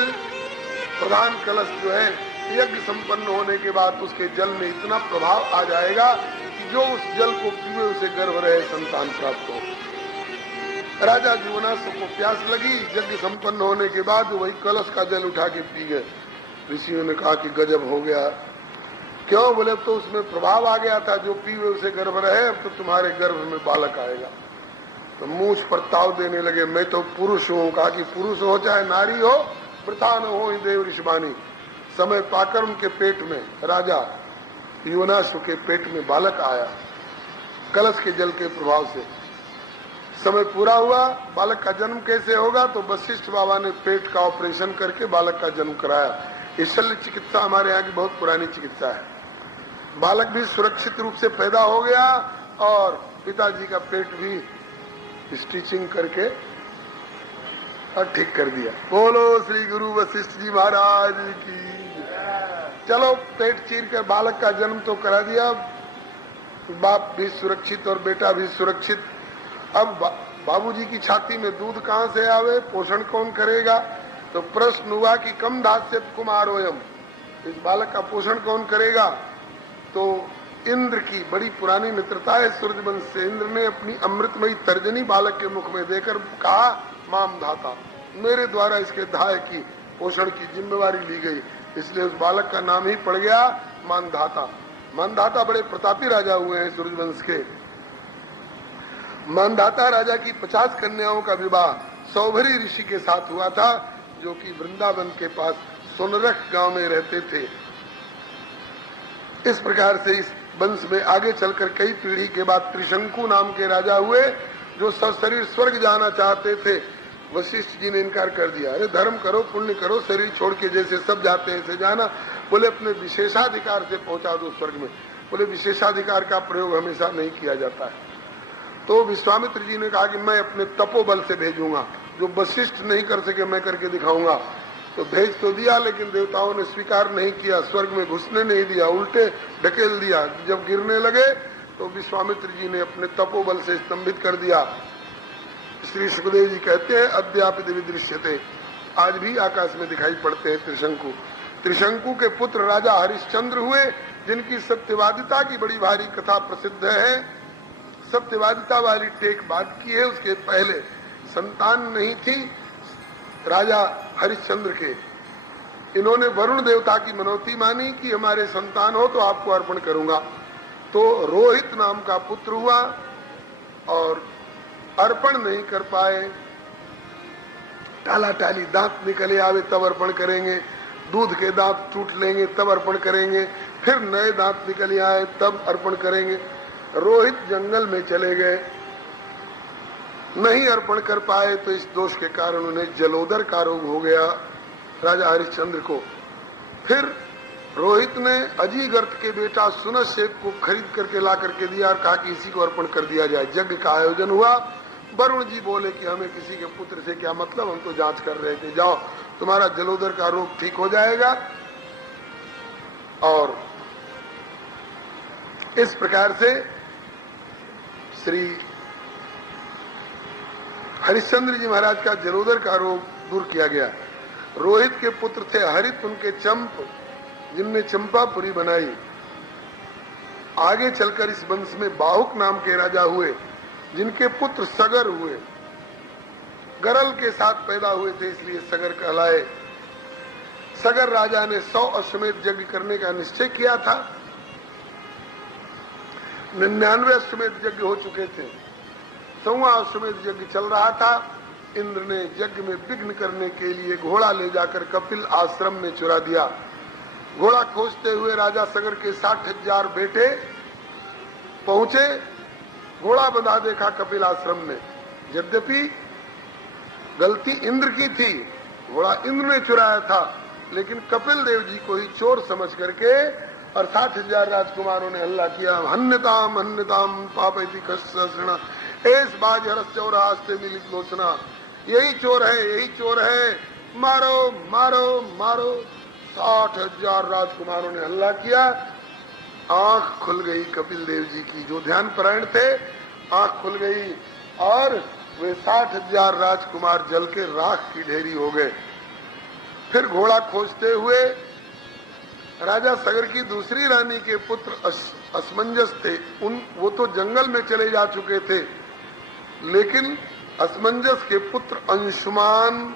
प्रधान कलश जो है, यज्ञ संपन्न होने के बाद उसके जल में इतना प्रभाव आ जाएगा कि जो उस जल को पीवे उसे गर्भ रहे, संतान प्राप्त हो। राजा जुवनास को प्यास लगी, यज्ञ संपन्न होने के बाद वही कलश का जल उठा के पी गए। ऋषियों ने कहा कि गजब हो गया। क्यों? बोले अब तो उसमें प्रभाव आ गया था, जो पीवे उसे गर्भ रहे, अब तो तुम्हारे गर्भ में बालक आएगा। तो मूछ पर ताव देने लगे, मैं तो पुरुष हूँ। कहा कि पुरुष हो चाहे नारी हो, वृथा न हो देव ऋषिवाणी। समय पाकर उनके पेट में, राजा जुवनास के पेट में बालक आया कलश के जल के प्रभाव से। समय पूरा हुआ, बालक का जन्म कैसे होगा? तो वशिष्ठ बाबा ने पेट का ऑपरेशन करके बालक का जन्म कराया। ये शल्य चिकित्सा हमारे यहाँ की बहुत पुरानी चिकित्सा है। बालक भी सुरक्षित रूप से पैदा हो गया और पिताजी का पेट भी स्टिचिंग करके और ठीक कर दिया। बोलो श्री गुरु वशिष्ठ जी महाराज की। चलो, पेट चीर कर बालक का जन्म तो करा दिया, बाप भी सुरक्षित और बेटा भी सुरक्षित। अब बाबूजी की छाती में दूध कहाँ से आवे, पोषण कौन करेगा? तो प्रश्न हुआ कि कम दास्य कुमारोयम, इस बालक का पोषण कौन करेगा? तो इंद्र की बड़ी पुरानी मित्रता है सूर्यवंश से। इंद्र ने अपनी अमृतमयी तर्जनी बालक के मुख में देकर कहा, माम धाता, मेरे द्वारा इसके दाय की पोषण की जिम्मेवारी ली गई। इसलिए उस बालक का नाम ही पड़ गया मानधाता। मानधाता बड़े प्रतापी राजा हुए हैं सूर्यवंश के। मानधाता राजा की 50 कन्याओं का विवाह सौभरी ऋषि के साथ हुआ था, जो कि वृंदावन के पास सोनरख गांव में रहते थे। इस प्रकार से इस वंश में आगे चलकर कई पीढ़ी के बाद त्रिशंकु नाम के राजा हुए, जो सशरीर स्वर्ग जाना चाहते थे। वशिष्ठ जी ने इनकार कर दिया। अरे धर्म करो, पुण्य करो, शरीर छोड़ के जैसे सब जाते हैं ऐसे जाना। बोले अपने विशेषाधिकार से पहुंचा दो स्वर्ग में। बोले विशेषाधिकार का प्रयोग हमेशा नहीं किया जाता है। तो विश्वामित्र जी ने कहा कि मैं अपने तपोबल से भेजूंगा, जो वशिष्ठ नहीं कर सके मैं करके दिखाऊंगा। तो भेज तो दिया, लेकिन देवताओं ने स्वीकार नहीं किया, स्वर्ग में घुसने नहीं दिया, उल्टे ढकेल दिया। जब गिरने लगे तो विश्वामित्र जी ने अपने तपोबल से स्तंभित कर दिया। श्री सुखदेव जी कहते हैं, अद्यापित विदृश्यते, आज भी आकाश में दिखाई पड़ते हैं त्रिशंकु। त्रिशंकु के पुत्र राजा हरिश्चंद्र हुए, जिनकी सत्यवादिता की बड़ी भारी कथा प्रसिद्ध है। सत्यवादिता वाली टेक बात की है। उसके पहले संतान नहीं थी राजा हरिश्चंद्र के, इन्होंने वरुण देवता की मनौती मानी कि हमारे संतान हो तो आपको अर्पण करूंगा। तो रोहित नाम का पुत्र हुआ और अर्पण नहीं कर पाए, टाला टाली दांत निकले आवे तब अर्पण करेंगे, दूध के दांत टूट लेंगे तब अर्पण करेंगे, फिर नए दांत निकल आए तब अर्पण करेंगे। रोहित जंगल में चले गए, नहीं अर्पण कर पाए तो इस दोष के कारण उन्हें जलोदर का रोग हो गया राजा हरिश्चंद्र को। फिर रोहित ने अजीगर्त के बेटा सुनश्चेत को खरीद करके ला करके दिया और कहा कि इसी को अर्पण कर दिया जाए। यज्ञ का आयोजन हुआ। वरुण जी बोले कि हमें किसी के पुत्र से क्या मतलब, हम तो जांच कर रहे थे, जाओ तुम्हारा जलोदर का रोग ठीक हो जाएगा। और इस प्रकार से श्री हरिश्चंद्र जी महाराज का जलोदर का रोग दूर किया गया। रोहित के पुत्र थे हरित, उनके चंप, जिनने चंपापुरी बनाई। आगे चलकर इस वंश में बाहुक नाम के राजा हुए, जिनके पुत्र सगर हुए। गरल के साथ पैदा हुए थे इसलिए सगर कहलाए। सगर राजा ने 100 अश्वमेध यज्ञ करने का निश्चय किया था। 99 अश्वमेध यज्ञ हो चुके थे, 100वां अश्वमेध यज्ञ चल रहा था। इंद्र ने यज्ञ में विघ्न करने के लिए घोड़ा ले जाकर कपिल आश्रम में चुरा दिया। घोड़ा खोजते हुए राजा सगर के 60,000 बेटे पहुंचे, घोड़ा बंधा देखा कपिल आश्रम में। यद्यपि गलती इंद्र की थी, घोड़ा इंद्र ने चुराया था, लेकिन कपिल देव जी को ही चोर समझ करके और 60,000 राजकुमारों ने हल्ला किया, हन्यताम हन्यताम पापैति कस्सृणा एस बाज हरश्चौर आस्ते मिलित लोचना, यही चोर है, यही चोर है, मारो मारो मारो। 60,000 राजकुमारों ने हल्ला किया। आंख खुल गई कपिल देव जी की, जो ध्यान परायण थे, आंख खुल गई और वे 60,000 राजकुमार जल के राख की ढेरी हो गए। फिर घोड़ा खोजते हुए राजा सगर की दूसरी रानी के पुत्र असमंजस थे, वो तो जंगल में चले जा चुके थे, लेकिन असमंजस के पुत्र अंशुमान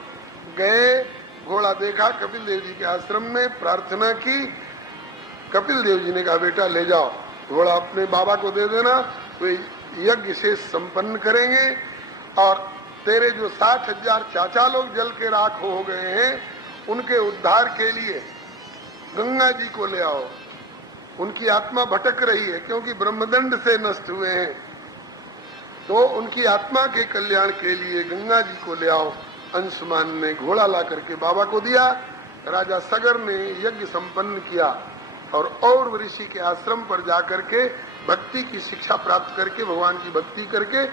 गए। घोड़ा देखा कपिल देव जी के आश्रम में, प्रार्थना की। कपिल देव जी ने कहा बेटा ले जाओ, घोड़ा अपने बाबा को दे देना, वे यज्ञ से संपन्न करेंगे और तेरे जो 60,000 चाचा लोग जल के राख हो गए हैं, उनके उद्धार के लिए गंगा जी को ले आओ। उनकी आत्मा भटक रही है क्योंकि ब्रह्मदंड से नष्ट हुए हैं, तो उनकी आत्मा के कल्याण के लिए गंगा जी को ले आओ। अंशुमान ने घोड़ा ला करके बाबा को दिया। राजा सगर ने यज्ञ संपन्न किया और ऋषि के आश्रम पर जाकर के भक्ति की शिक्षा प्राप्त करके, भगवान की भक्ति करके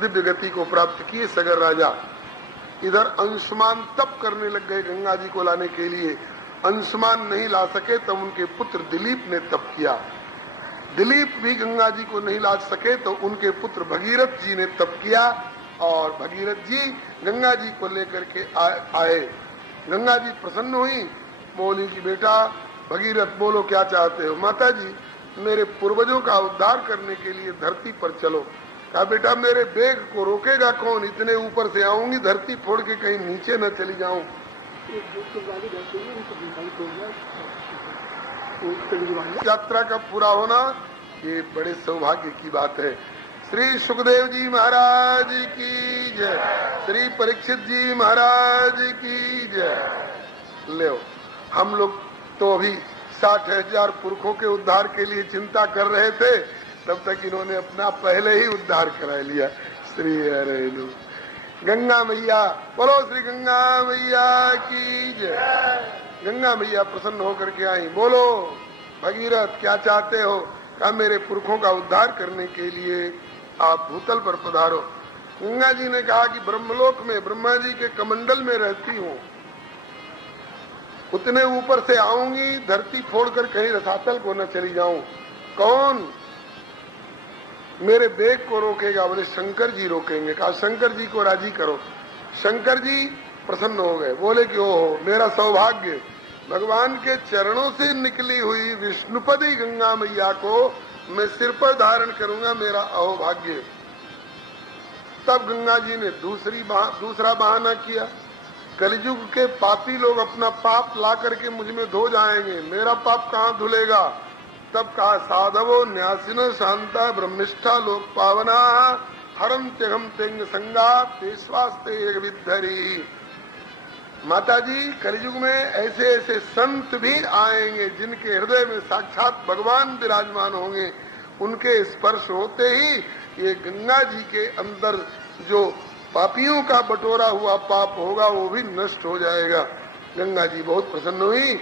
दिव्य गति को प्राप्त किए सगर राजा। इधर अंशुमान तप करने लग गए गंगा जी को लाने के लिए। अंशुमान नहीं ला सके तब उनके पुत्र दिलीप ने तप किया। दिलीप भी गंगा जी को नहीं ला सके तो उनके पुत्र भगीरथ जी ने तप किया और भगीरथ जी गंगा जी को लेकर के आए। गंगा जी प्रसन्न हुई, बोली कि बेटा भगीरथ बोलो क्या चाहते हो। माता जी मेरे पूर्वजों का उद्धार करने के लिए धरती पर चलो। कहा बेटा मेरे बेग को रोकेगा कौन, इतने ऊपर से आऊंगी, धरती फोड़ के कहीं नीचे न चली जाऊं। यात्रा का पूरा होना ये बड़े सौभाग्य की बात है। श्री सुखदेव जी महाराज की जय, श्री परीक्षित जी महाराज की जय। ले हम लोग तो अभी 60,000 पुरखों के उद्धार के लिए चिंता कर रहे थे, तब तक इन्होंने अपना पहले ही उद्धार करा लिया। श्री हरेलु गंगा मैया, बोलो श्री गंगा मैया की जय। गंगा मैया प्रसन्न होकर के आई। बोलो भगीरथ क्या चाहते हो। कहा मेरे पुरखों का उद्धार करने के लिए आप भूतल पर पधारो। गंगा जी ने कहा कि ब्रह्मलोक में ब्रह्मा जी के कमंडल में रहती हूँ, उतने ऊपर से आऊंगी, धरती फोड़कर कहीं रसातल को न चली जाऊं। कौन मेरे बेग को रोकेगा। बोले शंकर जी रोकेंगे। कहा शंकर जी को राजी करो। शंकर जी प्रसन्न हो गए, बोले कि ओहो मेरा सौभाग्य, भगवान के चरणों से निकली हुई विष्णुपदी गंगा मैया को मैं सिर पर धारण करूंगा, मेरा अहोभाग्य। तब गंगा जी ने दूसरा बहाना किया। कलयुग के पापी लोग अपना पाप ला करके मुझ में धो जाएंगे, मेरा पाप कहाँ धुलेगा। तब कहा साधवो न्यासिनो शांता ब्रह्मिष्ठा लोक पावना हरम त्यगम तेंग संगा पेशवास्ते विद्धरी। माता जी, कलयुग में ऐसे ऐसे संत भी आएंगे जिनके हृदय में साक्षात भगवान विराजमान होंगे। उनके स्पर्श होते ही ये गंगा जी के अंदर जो पापियों का बटोरा हुआ पाप होगा वो भी नष्ट हो जाएगा। गंगा जी बहुत प्रसन्न हुई।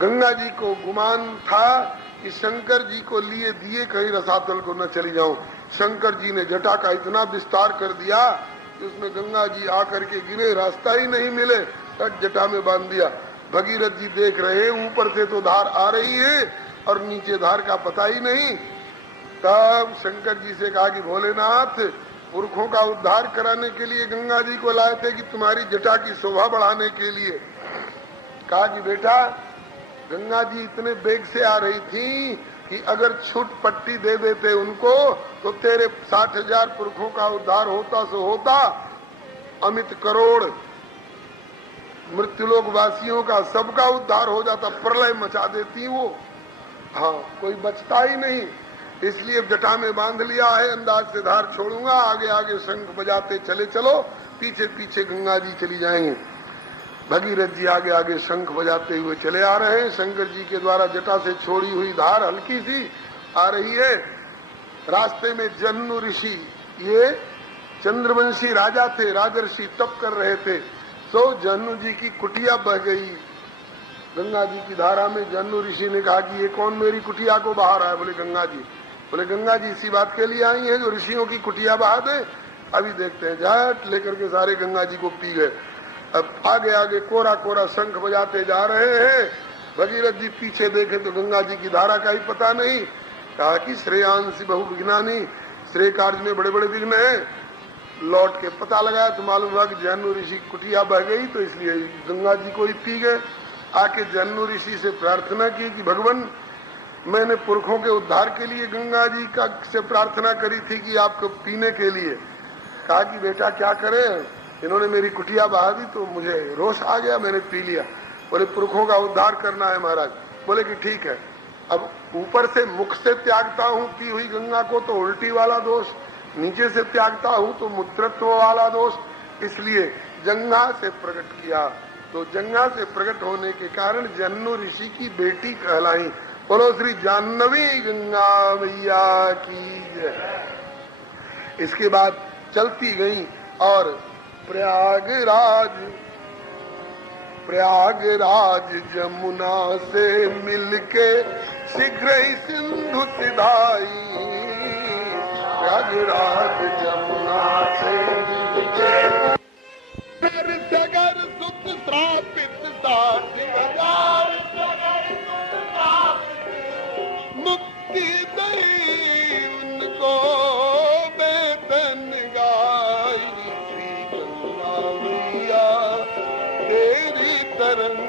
गंगा जी को गुमान था कि शंकर जी को लिए दिए कहीं रसातल को न चली जाऊं। शंकर जी ने जटा का इतना विस्तार कर दिया कि उसमें गंगा जी आकर के गिरे, रास्ता ही नहीं मिले, तट जटा में बांध दिया। भगीरथ जी देख रहे, ऊपर से तो धार आ रही है और नीचे धार का पता ही नहीं। तब शंकर जी से कहा कि भोलेनाथ, पुरखों का उद्धार कराने के लिए गंगा जी को लाए थे कि तुम्हारी जटा की शोभा बढ़ाने के लिए। कहा कि बेटा, गंगा जी इतने बेग से आ रही थी कि अगर छूट पट्टी दे देते उनको तो तेरे 60,000 पुरखों का उद्धार होता सो होता, अमित करोड़ मृत्युलोक वासियों का सबका उद्धार हो जाता, प्रलय मचा देती वो। हाँ, कोई बचता ही नहीं। इसलिए जटा में बांध लिया है, अंदाज से धार छोड़ूंगा, आगे आगे शंख बजाते चले चलो, पीछे पीछे गंगा जी चली जाएंगे। भगीरथ जी आगे आगे शंख बजाते हुए चले आ रहे हैं। शंकर जी के द्वारा जटा से छोड़ी हुई धार हल्की सी आ रही है। रास्ते में जन्नु ऋषि, ये चंद्रवंशी राजा थे, राजर्षि तप कर रहे थे, सो जन्नु जी की कुटिया बह गई गंगा जी की धारा में। जन्नु ऋषि ने कहा कि ये कौन मेरी कुटिया को बहा रहा है? बोले गंगा जी। बोले गंगा जी इसी बात के लिए आई है जो ऋषियों की कुटिया बहा दे। अभी देखते हैं। झट लेकर के सारे गंगा जी को पी गए। अब आगे आगे कोरा कोरा शंख बजाते जा रहे हैं। भगीरथ जी पीछे देखे तो गंगा जी की धारा का ही पता नहीं। कहा कि श्रेयांसी बहु विघ्नानी, श्रेय कार्य में बड़े बड़े विघ्न हैं। लौट के पता लगाया तो मालूम हुआ कि जन्नु ऋषि कुटिया बह गई, तो इसलिए गंगा जी को ही पी गए। आके जन्नु ऋषि से प्रार्थना की कि भगवान, मैंने पुरखों के उद्धार के लिए गंगा जी का से प्रार्थना करी थी कि आपको पीने के लिए। कहा कि बेटा क्या करें, इन्होंने मेरी कुटिया बहा दी तो मुझे रोष आ गया, मैंने पी लिया। बोले पुरखों का उद्धार करना है महाराज। बोले कि ठीक है। अब ऊपर से मुख से त्यागता हूँ पी हुई गंगा को तो उल्टी वाला दोष, नीचे से त्यागता हूँ तो मूत्रत्व वाला दोष, इसलिए जंगा से प्रकट किया। तो जंगा से प्रकट होने के कारण जन्नु ऋषि की बेटी कहलाई। बोलो श्री जाह्नवी गंगा मैया की जय। इसके बाद चलती गई और प्रयागराज जमुना से मिलके शीघ्र ही सिंधु सिधाई। प्रयागराज जमुना से मिलके सगर सुख श्रापित साथी हजार मुक्ति दई उनको वेतन गाई। तेरी तरंग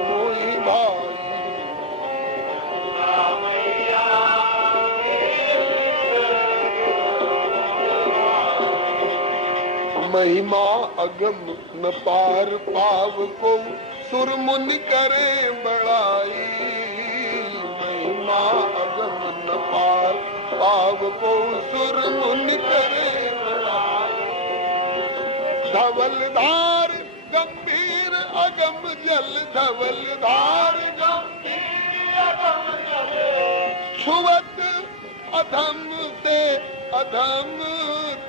मोही भाई, महिमा अगम न पार पाव को सुर मुनि करे बड़ाई। महिमा अगम न पार पाव को सुर मुनि करे बड़ाई। धवलधार गंभीर अगम जल, धवलधार गंभीर अगम जल, छुवत अधम से अधम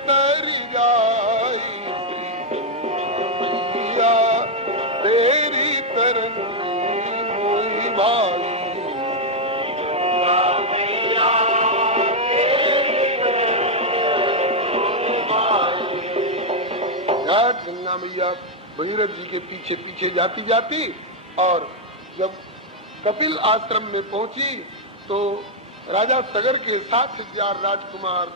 तर जाई। मैया तेरी तरंग मोही भाई। गंगा मैया भगीरथ जी के पीछे पीछे जाती जाती और जब कपिल आश्रम में पहुंची तो राजा सगर के 7,000 राजकुमार,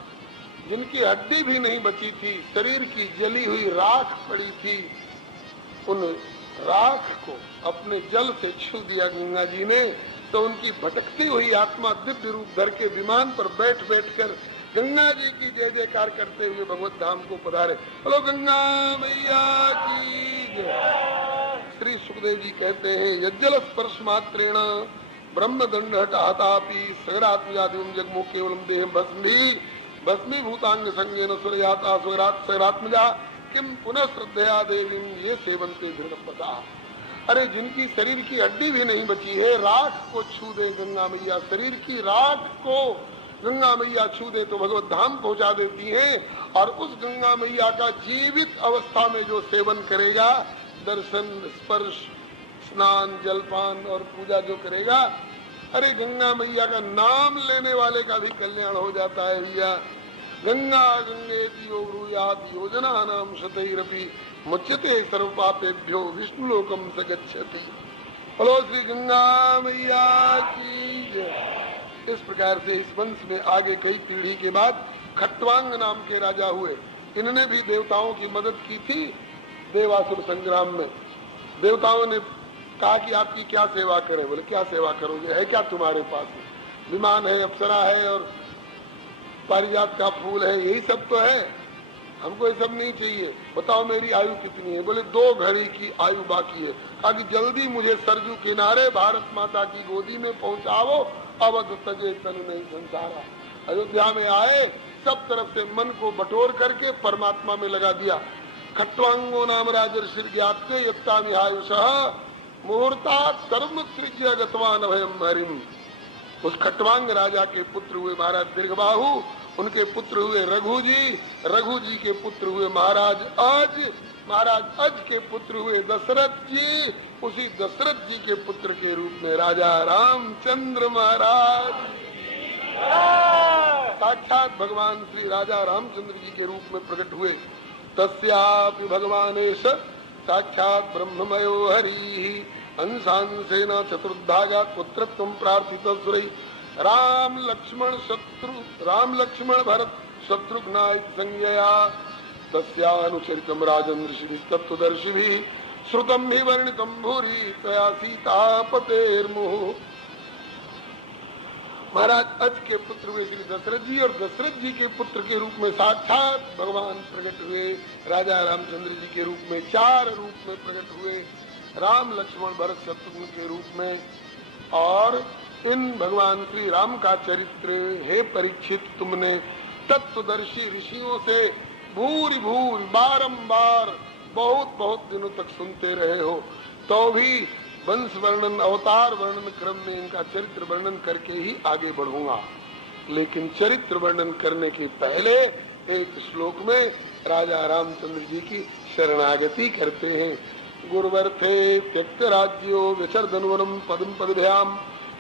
जिनकी हड्डी भी नहीं बची थी, शरीर की जली हुई राख पड़ी थी, उन राख को अपने जल से छू दिया गंगा जी ने। तो उनकी भटकती हुई आत्मा दिव्य रूप धर के विमान पर बैठ बैठ कर गंगा जी की जय जयकार करते हुए भगवत धाम को पधारे। बोलो गंगा मैया की जय। श्री सुखदेव जी कहते हैं, यज्जल स्पर्श मात्रेण ब्रह्म दंड हटापि सगरात्मजादिवं जगमो केवलम देहम भस्मी भूतांग संगेन सुरयाता स्वरात्मजा किम पुनः श्रद्धया देवीं ये सेवन्ते दृढ़पता। अरे जिनकी शरीर की हड्डी भी नहीं बची है, राख को छू दे गंगा मैया, शरीर की राख को गंगा मैया छू दे तो भगवत धाम पहुंचा देती हैं। और उस गंगा मैया का जीवित अवस्था में जो सेवन करेगा, दर्शन स्पर्श स्नान जलपान और पूजा जो करेगा, अरे गंगा मैया का नाम लेने वाले का भी कल्याण हो जाता है भैया। गंगा गंगेति यो ब्रूयात् योजना नाम शतैरपि मुच्यते सर्व पापेभ्यो विष्णु लोकम स गच्छति। बोलो श्री गंगा मैया की जय। इस प्रकार से इस वंश में आगे कई पीढ़ी के बाद खट्वांग नाम के राजा हुए। इन्होंने भी देवताओं की मदद की थी देवासुर संग्राम में। देवताओं ने कहा कि आपकी क्या सेवा करें। बोले क्या सेवा करोगे, है क्या तुम्हारे पास? विमान है, अप्सरा है और पारिजात का फूल है, यही सब तो है, हमको ये सब नहीं चाहिए। बताओ मेरी आयु कितनी है? बोले 2 घड़ी की आयु बाकी है। कहा कि जल्दी मुझे सरजू किनारे भारत माता की गोदी में पहुंचाओ, अवध तजे तनु नहीं संसारा। अयोध्या में आए, सब तरफ से मन को बटोर करके परमात्मा में लगा दिया। खट्वांगो नाम राजर्षि ज्ञाते यत्ता मिहायुषः मुहूर्तात् सर्वसृज्य गतवान अभयम हरिम। उस खट्वांग राजा के पुत्र हुए महाराज दीर्घबाहु, उनके पुत्र हुए रघु जी के पुत्र हुए महाराज अज के पुत्र हुए दशरथ जी, उसी दशरथ जी के पुत्र के रूप में राजा रामचंद्र महाराज साक्षात भगवान श्री राजा रामचंद्र जी के रूप में प्रकट हुए। तस्यापि भगवानेश साक्षात ब्रह्ममयो हरि अंशांशेन चतुर्धाजा पुत्रत्वं प्रार्थित सुरै राम लक्ष्मण भरत शत्रुघ्नायक संज्ञया तस्यानुचरितं राजन् ऋषिभिः तत्त्वदर्शिभिः श्रुतं हि वर्णितं भूरि तया सीतापतेर्मुहुः। महाराज अज के पुत्र हुए श्री दशरथ जी, और दशरथ जी के पुत्र के रूप में साक्षात भगवान प्रकट हुए राजा रामचंद्र जी के रूप में। 4 रूप में प्रकट हुए, राम लक्ष्मण भरत शत्रुघ्न के रूप में। और इन भगवान श्री राम का चरित्र हे परीक्षित तुमने तत्वदर्शी ऋषियों से भूरि भूरि बारंबार बहुत दिनों तक सुनते रहे हो, तो भी वंश वर्णन अवतार वर्णन क्रम में इनका चरित्र वर्णन करके ही आगे बढ़ूंगा। लेकिन चरित्र वर्णन करने के पहले एक श्लोक में राजा रामचंद्र जी की शरणागति करते हैं। गुरुवर्थे त्यक्त राज्यो विचर्दनवनम पदम पदभ्याम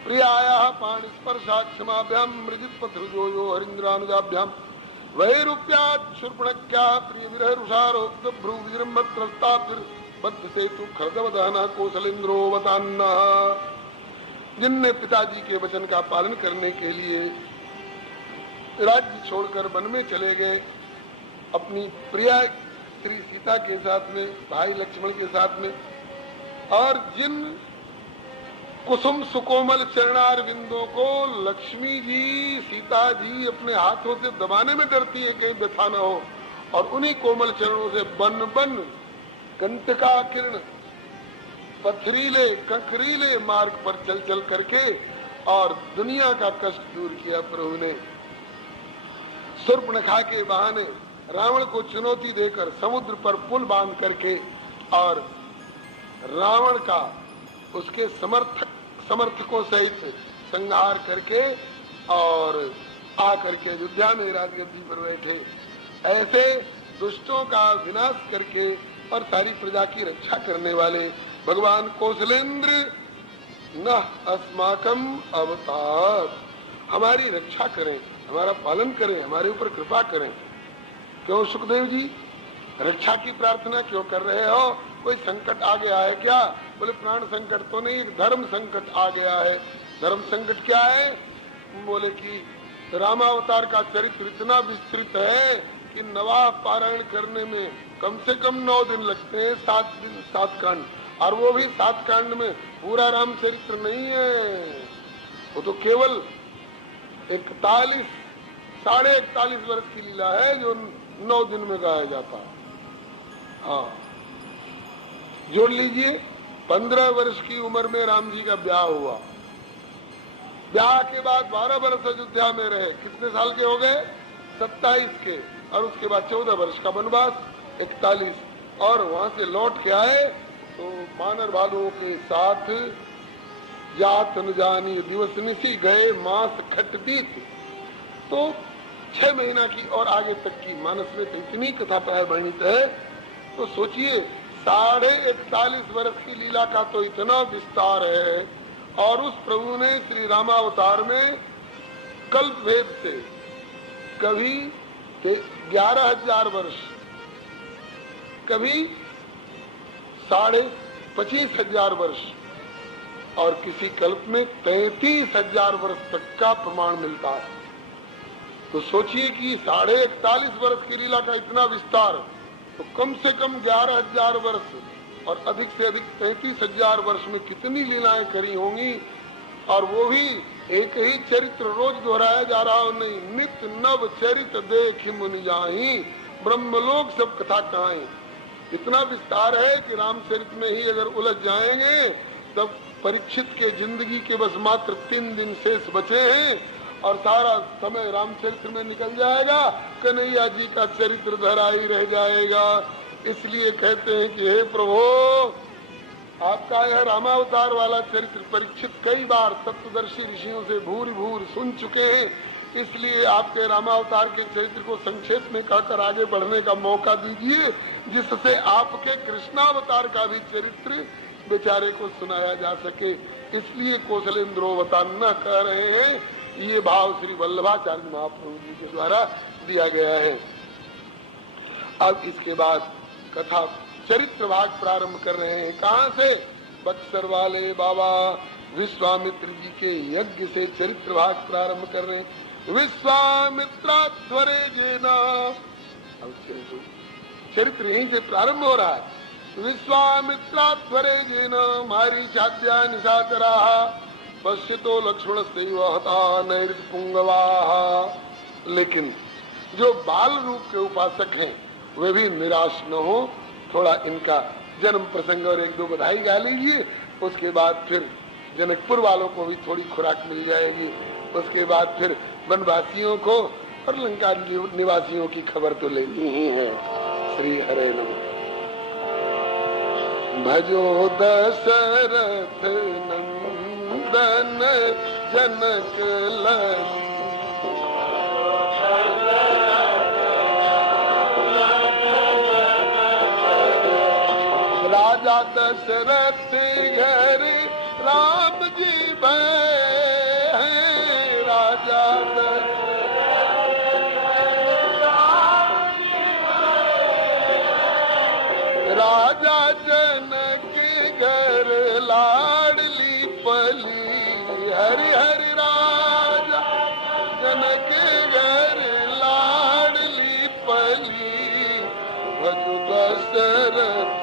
प्रियायाः पाणिस्पर्शाक्षमाभ्याम मृजित पथरुजो यो हरिन्द्रानुजाभ्याम वैरूप्यात् शूर्पणख्या प्रिय विरह रुषारोक्त भ्रू विजृंभत्रस्ताभिर बद्ध सेतु खर्दवदहना कौशलेन्द्रोवतान्ना। जिनने पिताजी के वचन का पालन करने के लिए राज्य छोड़कर वन में चले गए, अपनी प्रिया श्री सीता के साथ में, भाई लक्ष्मण के साथ में, और जिन कुसुम सुकोमल चरणार बिंदों को लक्ष्मी जी सीता जी अपने हाथों से दबाने में डरती है कहीं व्यथा न हो, और उन्हीं कोमल चरणों से बन बन कंटका किरण पथरीले कंकरीले मार्ग पर चल चल करके और दुनिया का कष्ट दूर किया प्रभु ने। शूर्पणखा के बहाने रावण को चुनौती देकर समुद्र पर पुल बांध करके और रावण का उसके समर्थकों सहित संहार करके और आकर के अयोध्या में राजगद्दी पर बैठे। ऐसे दुष्टों का विनाश करके और सारी प्रजा की रक्षा करने वाले भगवान कौशलेंद्र न अस्माकम अवतार, हमारी रक्षा करें, हमारा पालन करें, हमारे ऊपर कृपा करें। क्यों सुखदेव जी रक्षा की प्रार्थना क्यों कर रहे हो? कोई संकट आ गया है क्या? बोले प्राण संकट तो नहीं, धर्म संकट आ गया है। धर्म संकट क्या है? बोले कि रामावतार का चरित्र इतना विस्तृत है कि नवाह पारायण करने में कम से कम 9 दिन लगते हैं, 7 दिन 7 कांड, और वो भी 7 कांड में पूरा रामचरित्र नहीं है, वो तो केवल 41 41.5 वर्ष की लीला है जो 9 दिन में गाया जाता है। हाँ, जोड़ लीजिए, 15 वर्ष की उम्र में राम जी का ब्याह हुआ। ब्याह के बाद 12 वर्ष अयोध्या में रहे। कितने साल के हो गए? 27 के। और उसके बाद 14 वर्ष का वनवास, 41। और वहां से लौट के आए तो वानर भालुओं के साथ जात न जानी दिवस निसी गए मास खट बीत। तो 6 महीना की और आगे तक की मानस में तो इतनी कथा वर्णित है। तो सोचिए, 41.5 वर्ष की लीला का तो इतना विस्तार है। और उस प्रभु ने श्री रामावतार में कल्प भेद से कभी 11,000 वर्ष, कभी 25,500 वर्ष, और किसी कल्प में 33,000 वर्ष तक का प्रमाण मिलता है। तो सोचिए कि 41.5 वर्ष की लीला का इतना विस्तार, तो कम से कम 11,000 वर्ष और अधिक से अधिक 33,000 वर्ष में कितनी लीलाएं करी होंगी। और वो भी एक ही चरित्र रोज दोहराया जा रहा हो, नहीं, नित नव चरित्र देख मुनि जाहि, ब्रह्मलोक सब कथा कहाई। इतना विस्तार है कि रामचरित में ही अगर उलझ जाएंगे तब परीक्षित के जिंदगी के बस मात्र 3 दिन शेष बचे हैं और सारा समय रामचरित्र में निकल जाएगा। कन्हैया जी का चरित्र धरा ही रह जाएगा। इसलिए कहते हैं कि हे प्रभु, आपका यह रामावतार वाला चरित्र परीक्षित कई बार तत्वदर्शी ऋषियों से भूरि भूरि सुन चुके हैं। इसलिए आपके रामावतार के चरित्र को संक्षेप में कहकर आगे बढ़ने का मौका दीजिए, जिससे आपके कृष्णावतार का भी चरित्र बेचारे को सुनाया जा सके। इसलिए कौशलेंद्रोवतार न कह रहे हैं। ये भाव श्री वल्लभाचार्य महाप्रभु जी के द्वारा दिया गया है। अब इसके बाद कथा चरित्र भाग प्रारंभ कर रहे हैं। कहाँ से? बक्सर वाले बाबा विश्वामित्र जी के यज्ञ से चरित्र भाग प्रारंभ कर रहे हैं। विश्वामित्राध्वरे जेना, अब चरित्र यहीं से प्रारंभ हो रहा है। विश्वामित्राध्वरे जेना मारीचाद्या निशाचरा पश्यतो लक्ष्मण से हता नैऋत पुंगवाहा। लेकिन जो बाल रूप के उपासक हैं वे भी निराश न हो। थोड़ा इनका जन्म प्रसंग और 1-2 बधाई गा लीजिए। उसके बाद फिर जनकपुर वालों को भी थोड़ी खुराक मिल जाएगी। उसके बाद फिर वनवासियों को और लंका निवासियों की खबर तो लेनी ही है। श्री हरे नमः। भजो दशरथ नंदन जनक लन, राजा दशरथ घर राम जी भय हैं। राजा राजा जनक घर लाडली पली। हरि हरि राजा जनक घर लाडली पली। भज दशरथ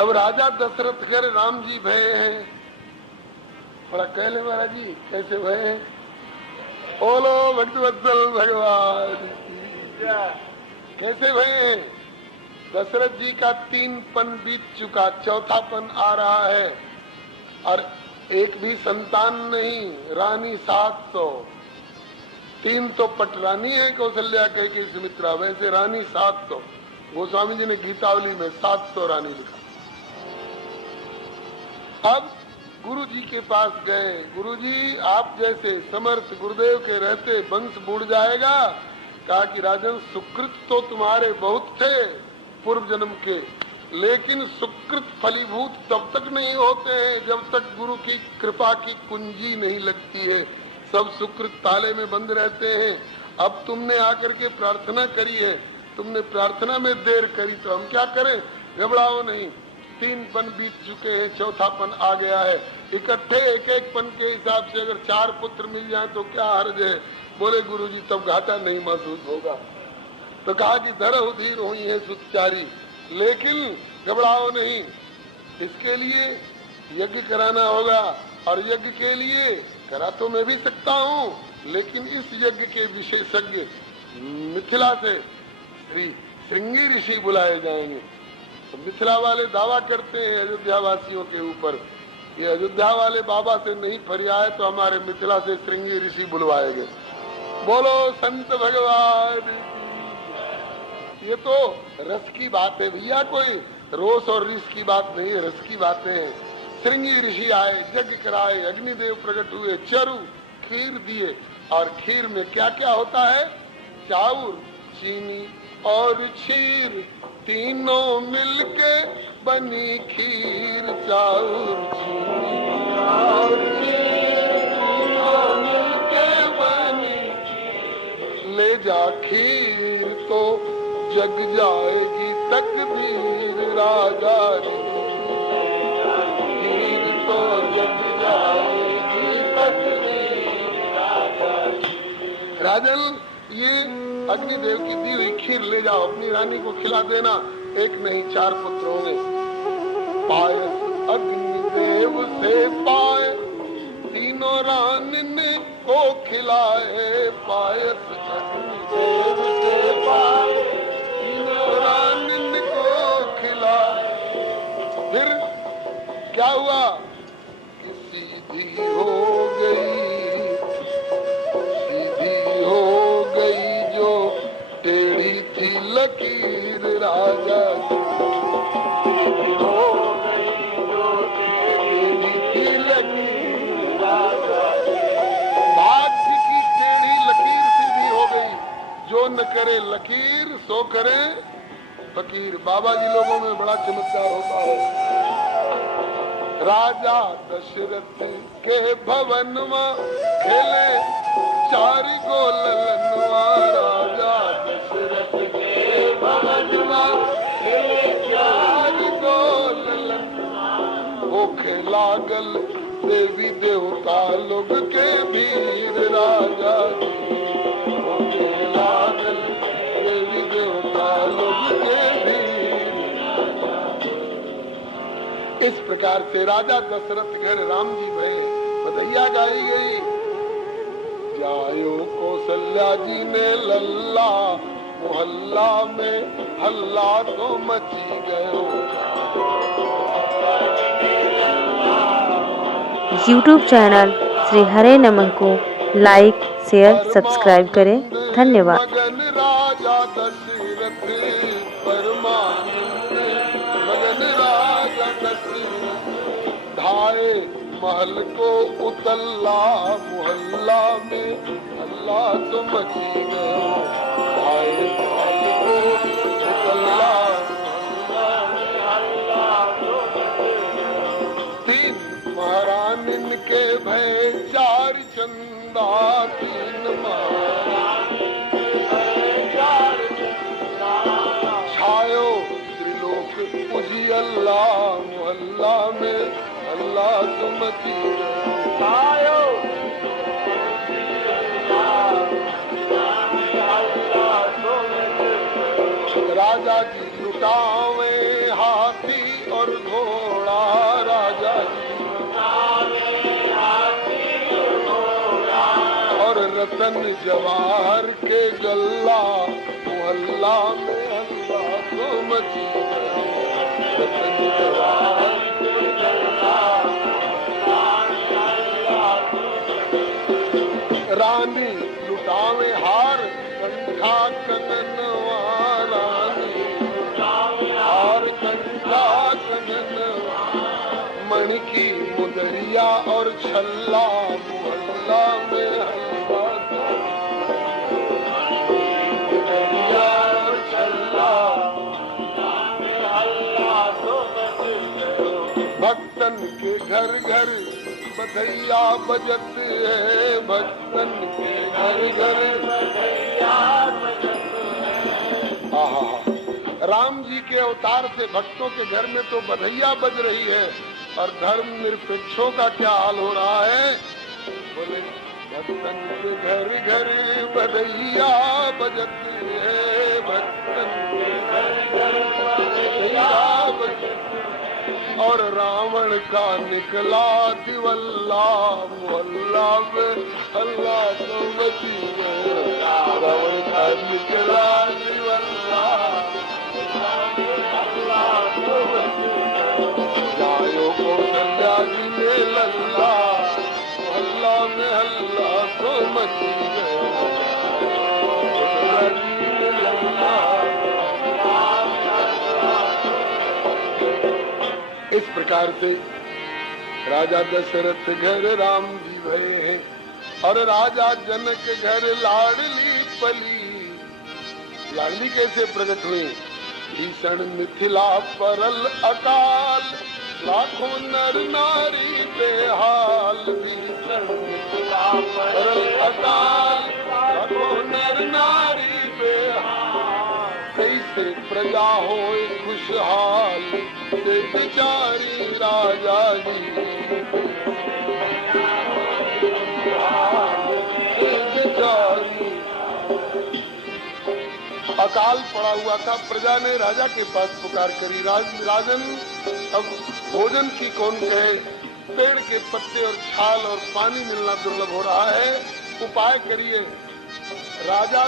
अब राजा दशरथ कर राम जी भय हैं। थोड़ा कह ले महाराज जी, कैसे भय हैं? बोलो भक्तवत्सल भगवान, कैसे भय हैं? दशरथ जी का 3 पन बीत चुका, 4था पन आ रहा है और एक भी संतान नहीं। रानी 700, 3 तो पटरानी है कौशल्या कैकेयी सुमित्रा, वैसे रानी 700। गोस्वामी जी ने गीतावली में 700 रानी लिखा। अब गुरु जी के पास गए। गुरु जी, आप जैसे समर्थ गुरुदेव के रहते वंश बुढ़ जाएगा। कहा कि राजन, सुकृत तो तुम्हारे बहुत थे पूर्व जन्म के, लेकिन सुकृत फलीभूत तब तक नहीं होते हैं जब तक गुरु की कृपा की कुंजी नहीं लगती है। सब सुकृत ताले में बंद रहते हैं। अब तुमने आकर के प्रार्थना करी है, तुमने प्रार्थना में देर करी तो हम क्या करें? घबराओ नहीं, 3 पन बीत चुके हैं, 4था पन आ गया है। इकट्ठे एक पन के हिसाब से अगर 4 पुत्र मिल जाए तो क्या हर्ज है? बोले गुरुजी, तब घाटा नहीं महसूस होगा। तो कहा कि धरहु धीर हुई है सुचारी, लेकिन घबराओ नहीं, इसके लिए यज्ञ कराना होगा। और यज्ञ के लिए करा तो मैं भी सकता हूँ, लेकिन इस यज्ञ के विशेषज्ञ मिथिला से श्री श्रृंगी ऋषि बुलाए जाएंगे। तो मिथिला वाले दावा करते हैं अयोध्या वासियों के ऊपर, ये अयोध्या वाले बाबा से नहीं फरियाए तो हमारे मिथिला से श्रृंगी ऋषि बुलवाए गए। बोलो संत भगवान। ये तो रस की बात है भैया, कोई रोष और रिस की बात नहीं है, रस की बातें हैं। श्रृंगी ऋषि आए, यज्ञ कराए, अग्निदेव प्रकट हुए, चरु खीर दिए। और खीर में क्या क्या होता है? चाउर, चीनी और क्षीर, तीनों मिलके बनी खीर। चाउर, चीनी और क्षीर, तीनों मिलके बनी खीर। ले जा खीर तो जग जाएगी तकदीर राजा री, खीर तो जग जाएगी तकदीर राजा री। राजन, ये अग्निदेव की दी हुई खीर ले जाओ, अपनी रानी को खिला देना। एक नहीं 4 पुत्र होंगे। पायस अग्निदेव से पाए, तीनों रानिन को खिलाए। पायस अग्निदेव से पाए, तीनों रानिन को खिलाए। फिर क्या हुआ? सीधी हो गई, सीधी हो गई जो टेढ़ी थी लकीर राजा की। हो गई जो टेढ़ी थी लकीर राजा की। भाग्य की टेढ़ी लकीर सीधी हो गई। जो न करे लकीर सो करे फकीर। बाबा जी लोगों में बड़ा चमत्कार होता है। राजा दशरथ के भवन में खेले 4 गो ललनवा। राजा दशरथ के भवन में खेले 4 गो ललनवा। होखे लागल देवी देवता लोग के भीर राजा जी। होखे लागल देवी देवता लोग के भीर। इस प्रकार से राजा दशरथ घर राम जी भये, बधैया गाई गई। जायो कौशल्या जी ने लल्ला, मोहल्ला में हल्ला तो मची गयो। YouTube चैनल श्री हरे नमः को लाइक, शेयर, सब्सक्राइब करें। धन्यवाद। मगन राजा दशरथ परमानंद, मगन राजा दशरथ ढाए महल को उतल्ला। मोहल्ला में अल्लाह तो मची गयो। ढाए महल को उतल्ला, मोहल्ला में अल्लाह तो मची गयो। 3 महारानिन के भय 4 चंदा। 3 महारानिन के भय 4 चंदा। छायो त्रिलोक उजियल्ला। मोहल्ला में अल्लाह सुमती छायो। राजा जी लुटावे हाथी और घोड़ा। राजा जी लुटावे हाथी और घोड़ा। और रतन जवाहर के गल्ला। मोहल्ला में अल्लाह तो मची गयो। रतन जवाहर के गल्ला। रानी लुटावे हार कंठा कननवा। रानी लुटावे हार कंठा कननवा। मणि की मुदरिया और छल्ला। मोहल्ला में हल्ला तो मुदरिया और छल्ला। भक्तन के घर घर बधैया बजत है। भक्तन के घर घर बधैया बजत है। आहा, राम जी के अवतार से भक्तों के घर में तो बधैया बज रही है। और धर्म निरपेक्षों का क्या हाल हो रहा है? बोले भक्तन के घर घर बधैया बजत है। भक्तन दयावत, और रावण का निकला दिवल्ला, मोहल्ला में अल्लाह तो बची है। रावण का निकला दिवल्ला, अल्लाह तो बची है। गायों को संध्या जी ने लल्ला, मोहल्ला में अल्लाह तो बची है। इस प्रकार से राजा दशरथ घर राम जी भये हैं, और राजा जनक घर लाडली पली। लाडली कैसे प्रकट हुई? भीषण मिथिला परल अकाल, लाखों नर नारी बेहाल। भीषण मिथिला परल अकाल, लाखों नर नारी बेहाल। कैसे प्रजा होए खुशहाल, से बिचारी राजा जी, से बिचारी। अकाल पड़ा हुआ था, प्रजा ने राजा के पास पुकार करी, राजन अब भोजन की कौन कहे, पेड़ के पत्ते और छाल और पानी मिलना दुर्लभ हो रहा है, उपाय करिए। राजा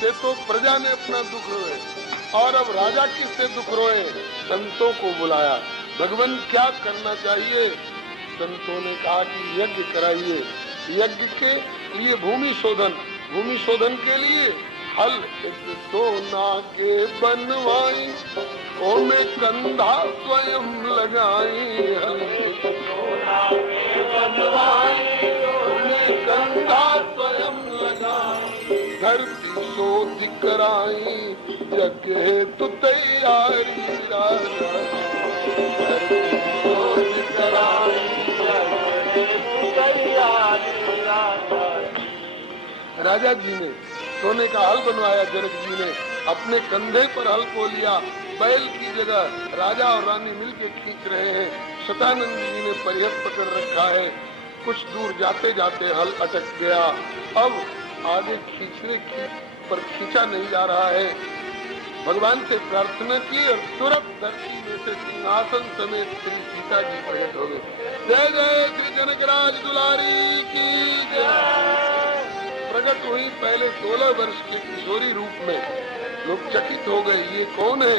से तो प्रजा ने अपना दुख रोए, और अब राजा किससे दुख रोए? संतों को बुलाया। भगवान क्या करना चाहिए? संतों ने कहा कि यज्ञ कराइए। यज्ञ के लिए भूमि शोधन के लिए हल एक सोना के बनवाई, ओ में कंधा स्वयं लगाई। हल एक सोना के बनवाई, ओ में कंधा स्वयं लगाई। धरती शोध कराई, यज्ञ हेतु तैयारी राजा। धरती शोध कराई, यज्ञ हेतु तैयारी राजा। राजा जी ने सोने का हल बनवाया, जनक जी ने अपने कंधे पर हल को लिया। बैल की जगह राजा और रानी मिलकर खींच रहे हैं। शतानंद जी ने परिहत पकड़ रखा है। कुछ दूर जाते जाते हल अटक गया। अब आगे खींचने की पर खींचा नहीं जा रहा है। भगवान से प्रार्थना की और तुरंत धरती में से सिंहासन समेत श्री सीता जी प्रकट हो गए। जय जय श्री जनकराज दुलारी की जय। प्रकट हुई पहले 16 वर्ष के किशोरी रूप में। लोग चकित हो गए, ये कौन है?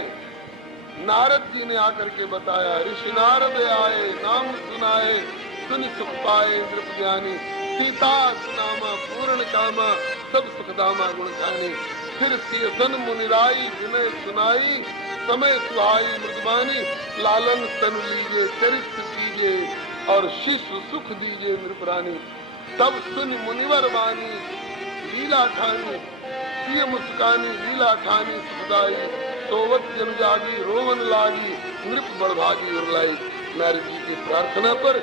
नारद जी ने आकर के बताया। ऋषि नारद आए, नाम सुनाए, सुन सुख पाए नृप ज्ञानी। सीता सुनामा पूर्ण कामा, सब सुखदामा गुण खानी। फिर सियसन मुनिराई, विनय सुनाई, समय सुहाई मृदबानी। लालन स्तन लीजे, चरित्र कीजे, और शिशु सुख दीजे नृपरानी। तब सुन मुनिवर वाणी, लीला ठानी, सिय मुस्कानी, लीला ठानी सुखदाई। सोवत जन जागी, रोवन लागी, नृप बड़भागी उरलाई। नारद जी की प्रार्थना पर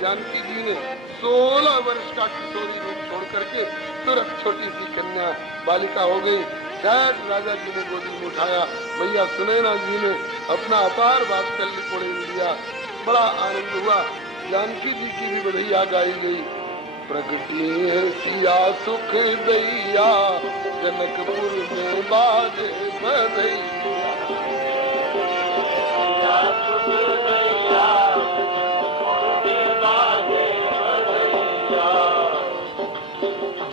जानकी जी ने 16 वर्ष का किशोरी रूप छोड़ करके तुरंत छोटी सी कन्या बालिका हो गई। शायद राजा जी ने गोदी में उठाया। भैया सुनैना जी ने अपना अपार वात्सल्य कोड़े दिया। बड़ा आनंद हुआ। जानकी जी की भी बधैया गाई गई। प्रगति है सिया सुख दैया, जनकपुर में बाजे बधैया।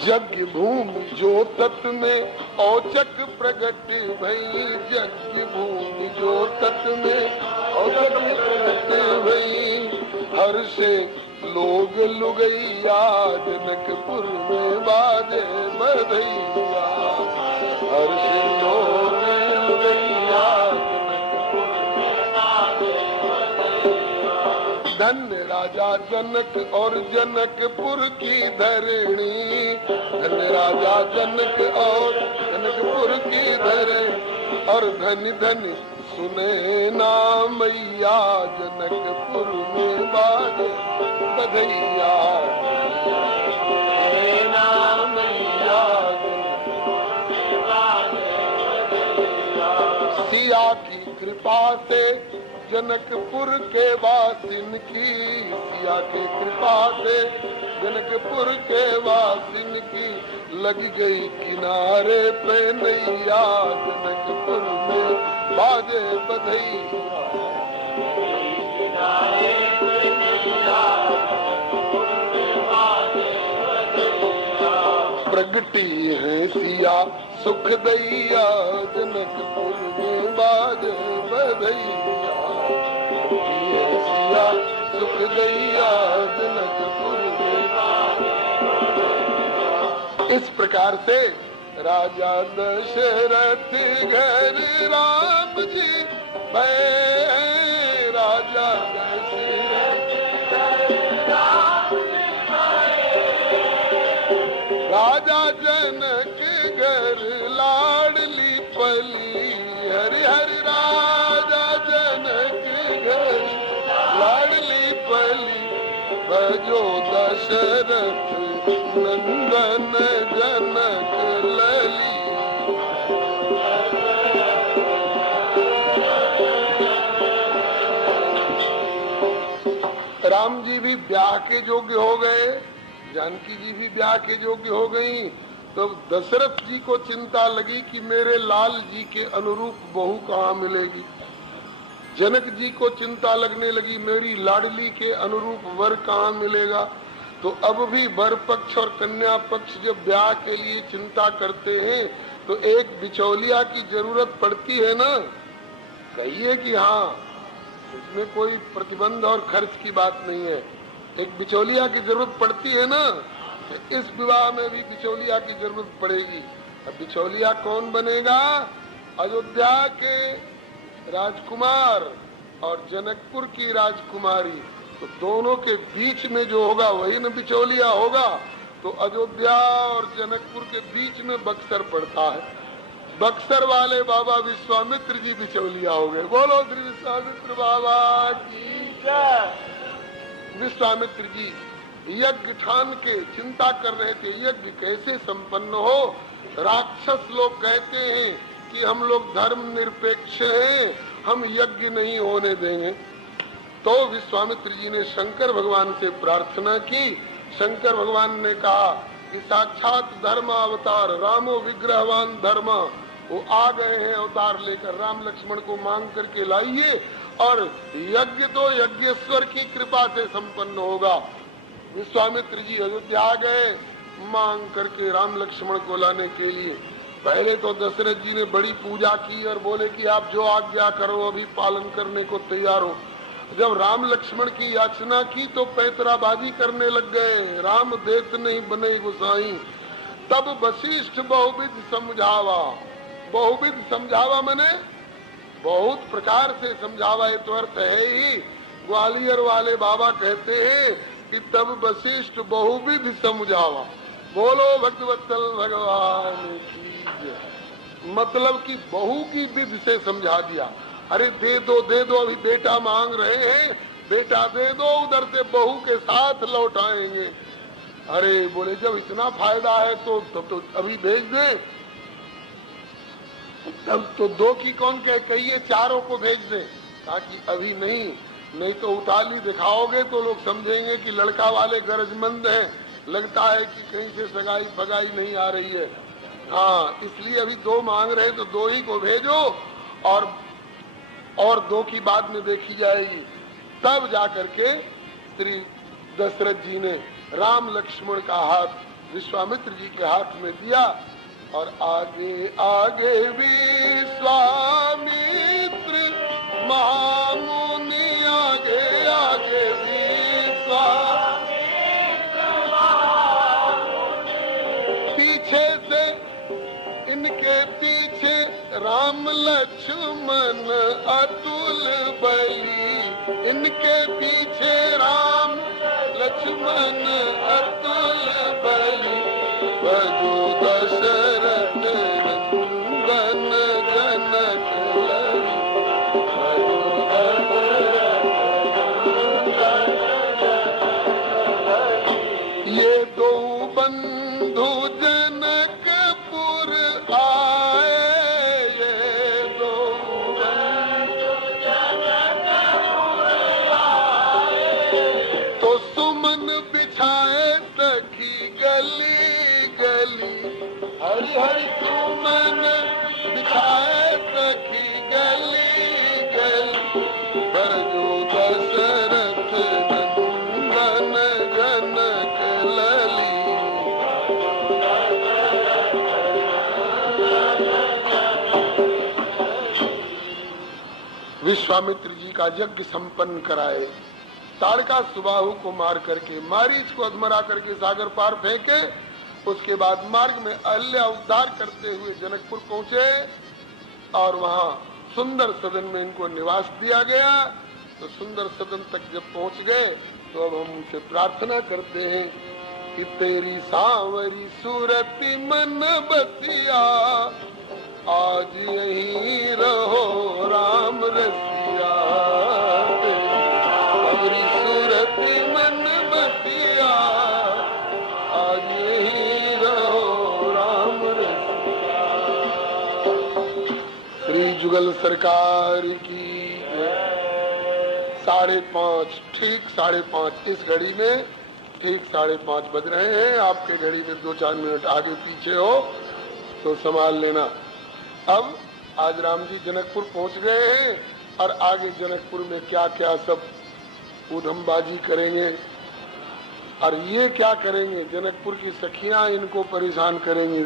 यज्ञ भूमि जोतत में औचक प्रगट भई। यज्ञ भूमि जोतत में औचक प्रगट भई। हर्षे लोग लुगैया, जनकपुर में बाजे बधैया। हर्षे लोग लुगैया, जनकपुर में बाजे बधैया। धन्य राजा जनक और जनकपुर की धरणी। धन्य राजा जनक और जनकपुर की धरणी। और धन धन सुने ना मैया, जनकपुर में बाजे बधैया। सिया की कृपा से जनकपुर के वासिन की। सिया की कृपा से जनकपुर के वासिन की लग गई किनारे पे नैया, जनकपुर में बाजे बधैया। प्रगटी है सिया सुख दैया, जनकपुर में बाजे बधैया। सिया सुख दैया, जनकपुर में बाजे। इस प्रकार से राजा दशरथ घर राम जी भय, राजा दशरथ राजा जनक घर लाडली पली, हरि हरि राजा जनक घर लाडली पली। भजो दशरथ नंदन जनक लली। राम जी भी ब्याह के योग्य हो गए, जानकी जी भी ब्याह के योग्य हो गई। तो दशरथ जी को चिंता लगी कि मेरे लाल जी के अनुरूप बहू कहाँ मिलेगी। जनक जी को चिंता लगने लगी मेरी लाडली के अनुरूप वर कहाँ मिलेगा। तो अब भी वर पक्ष और कन्या पक्ष जब ब्याह के लिए चिंता करते हैं तो एक बिचौलिया की जरूरत पड़ती है ना। कहिए कि हाँ, इसमें कोई प्रतिबंध और खर्च की बात नहीं है, एक बिचौलिया की जरूरत पड़ती है ना। इस विवाह में भी बिचौलिया की जरूरत पड़ेगी। अब बिचौलिया कौन बनेगा? अयोध्या के राजकुमार और जनकपुर की राजकुमारी, तो दोनों के बीच में जो होगा वही न बिचौलिया होगा। तो अयोध्या और जनकपुर के बीच में बक्सर पड़ता है। बक्सर वाले बाबा विश्वामित्र जी बिचौलिया हो गए। बोलो श्री विश्वामित्र बाबा की जय। विश्वामित्र जी यज्ञ ठान के चिंता कर रहे थे, यज्ञ कैसे संपन्न हो। राक्षस लोग कहते हैं कि हम लोग धर्म निरपेक्ष हैं, हम यज्ञ नहीं होने देंगे। तो विश्वामित्र जी ने शंकर भगवान से प्रार्थना की। शंकर भगवान ने कहा कि साक्षात धर्म अवतार रामो विग्रहवान धर्म, वो आ गए हैं अवतार लेकर। राम लक्ष्मण को मांग करके लाइए और यज्ञ तो यज्ञेश्वर की कृपा से संपन्न होगा। विश्वामित्र जी अयोध्या गए मांग करके राम लक्ष्मण को लाने के लिए। पहले तो दशरथ जी ने बड़ी पूजा की और बोले कि आप जो आज्ञा करो अभी पालन करने को तैयार हो। जब राम लक्ष्मण की याचना की तो पैतराबाजी करने लग गए, राम देत नहीं बने गुसाई। तब वशिष्ठ बहुविध समझावा, बहुविध समझावा मने बहुत प्रकार से समझावा, ये तो अर्थ है ही। ग्वालियर वाले बाबा कहते हैं कि तब वशिष्ठ बहुविध समझावा। बोलो भगवत्सल भगवान की जय। मतलब कि बहू की विध से समझा दिया। अरे दे दो अभी बेटा मांग रहे हैं, बेटा दे दो, उधर से बहू के साथ लौट आएंगे। अरे बोले जब इतना फायदा है तो अभी भेज दे। तब तो दो की कौन कहिए चारों को भेज दे। कहा कि अभी नहीं तो उताली दिखाओगे तो लोग समझेंगे कि लड़का वाले गरजमंद हैं, लगता है कि कहीं से सगाई फगाई नहीं आ रही है। हाँ, इसलिए अभी दो मांग रहे तो दो ही को भेजो और दो की बाद में देखी जाएगी। तब जाकर के श्री दशरथ जी ने राम लक्ष्मण का हाथ विश्वामित्र जी के हाथ में दिया और आगे आगे विश्वामित्र महामुनि, आगे आगे विश्वामित्र महामुनि, पीछे से इनके पीछे राम लक्ष्मण अतुल बली, इनके पीछे राम लक्ष्मण अतुल बली। भजो दशरथ नंदन जनक लली, भजो दशरथ ये दो बंधु जनकपुर आए, ये दो बंधु जनकपुर आए, तो सुमन बिछाए जो दशरथ नंदन जनक लली। विश्वामित्र जी का यज्ञ संपन्न कराए, ताड़का सुबाहु को मार करके, मारीच को अधमरा करके सागर पार फेंके। उसके बाद मार्ग में अहल्या उद्धार करते हुए जनकपुर पहुंचे और वहां सुंदर सदन में इनको निवास दिया गया। तो सुंदर सदन तक जब पहुंच गए तो अब हम उनसे प्रार्थना करते हैं कि तेरी सांवरी सूरती मन बसिया, आज यहीं रहो राम रसिया। तेरी सूरती मन बसिया, आज यहीं रहो राम रसिया। श्री जुगल सरकार की 5:30, ठीक 5:30 इस घड़ी में, ठीक 5:30 बज रहे हैं। आपके घड़ी में 2-4 मिनट आगे पीछे हो तो संभाल लेना। अब आज राम जी जनकपुर पहुंच गए हैं और आगे जनकपुर में क्या क्या सब ऊधमबाजी करेंगे और ये क्या करेंगे, जनकपुर की सखियां इनको परेशान करेंगी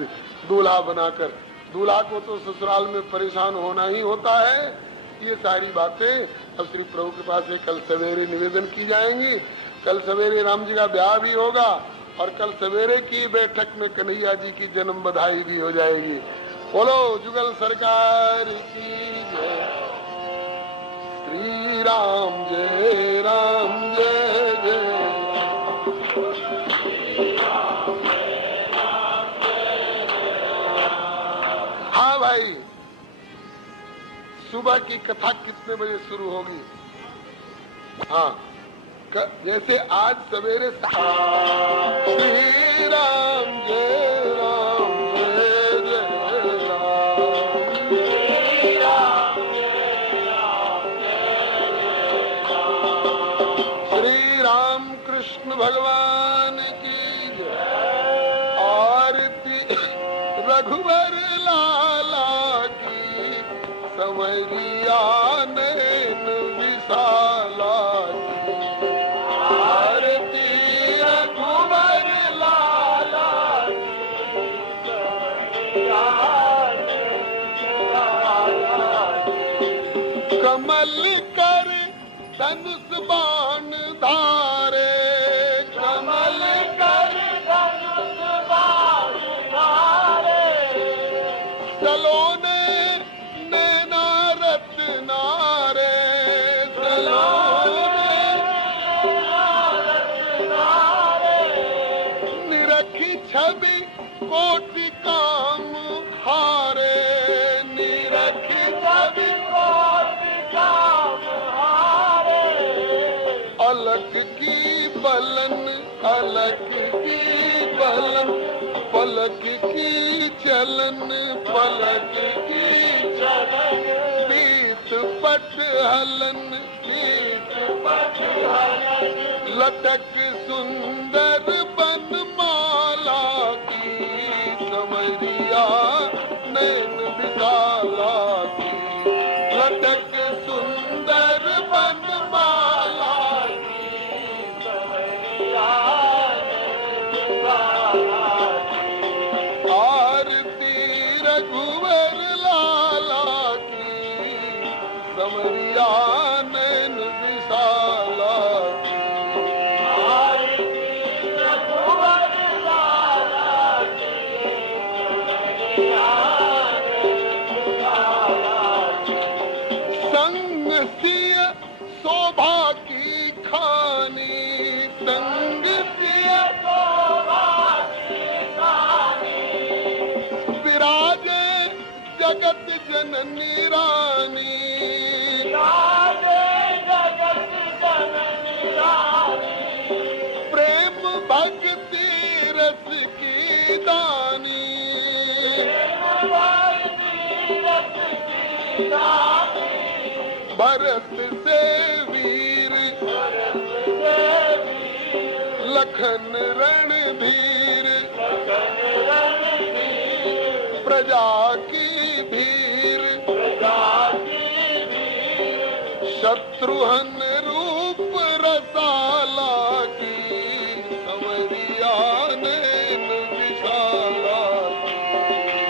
दूल्हा बनाकर। दूल्हा को तो ससुराल में परेशान होना ही होता है। ये सारी बातें अब श्री प्रभु के पास से कल सवेरे निवेदन की जाएंगी। कल सवेरे राम जी का ब्याह भी होगा और कल सवेरे की बैठक में कन्हैया जी की जन्म बधाई भी हो जाएगी। बोलो जुगल सरकार की जय। श्री राम जय राम जय जय। हाँ भाई, सुबह की कथा कितने बजे शुरू होगी? हाँ, जैसे आज सवेरे श्री राम जय राम जय जय राम, श्री राम जय राम जय राम। श्री राम कृष्ण भगवान की जय। आरती रघुवर लाला की, संवरिया नैन विशाला की। आरती रघुवर लाला की, संवरिया नैन विशाला की। कमल कर धनुष बाण धारे, कमल कर धनुष बाण धारे। सलोने नैना रत्नारे, सलोने नैना रत्नारे। निरखी छवि कोटि काम हारे, निरखी छवि कोटि काम हारे। अलख की बलन, अलख की बलन, पलक की चलन, पलक की चलन। बीत पट हलन, बीत पट हलन। लटक सुंदर बनमाला की, संवरिया नैन विशाला की। लटक सुंदर बनमाला की, संवरिया नैन विशाला की। आरती रघुवर लाला की, संवरिया नैन विशाला की। आरती रघुवर लाला की, संवरिया नैन विशाला की। संग सिय शोभा की खानी, संग सिय शोभा की खानी। विराजे जगत जननी रानी, विराजे जगत जननी रानी। प्रेम भक्ति रस की दानी, प्रेम भक्ति रस की दानी। भरत से वीर, भरत से वीर। लखन रणधीर, लखन रणधीर। प्रजा की भीर, प्रजा की भीर। शत्रुघ्न रूप रसाला की, संवरिया नैन विशाला की।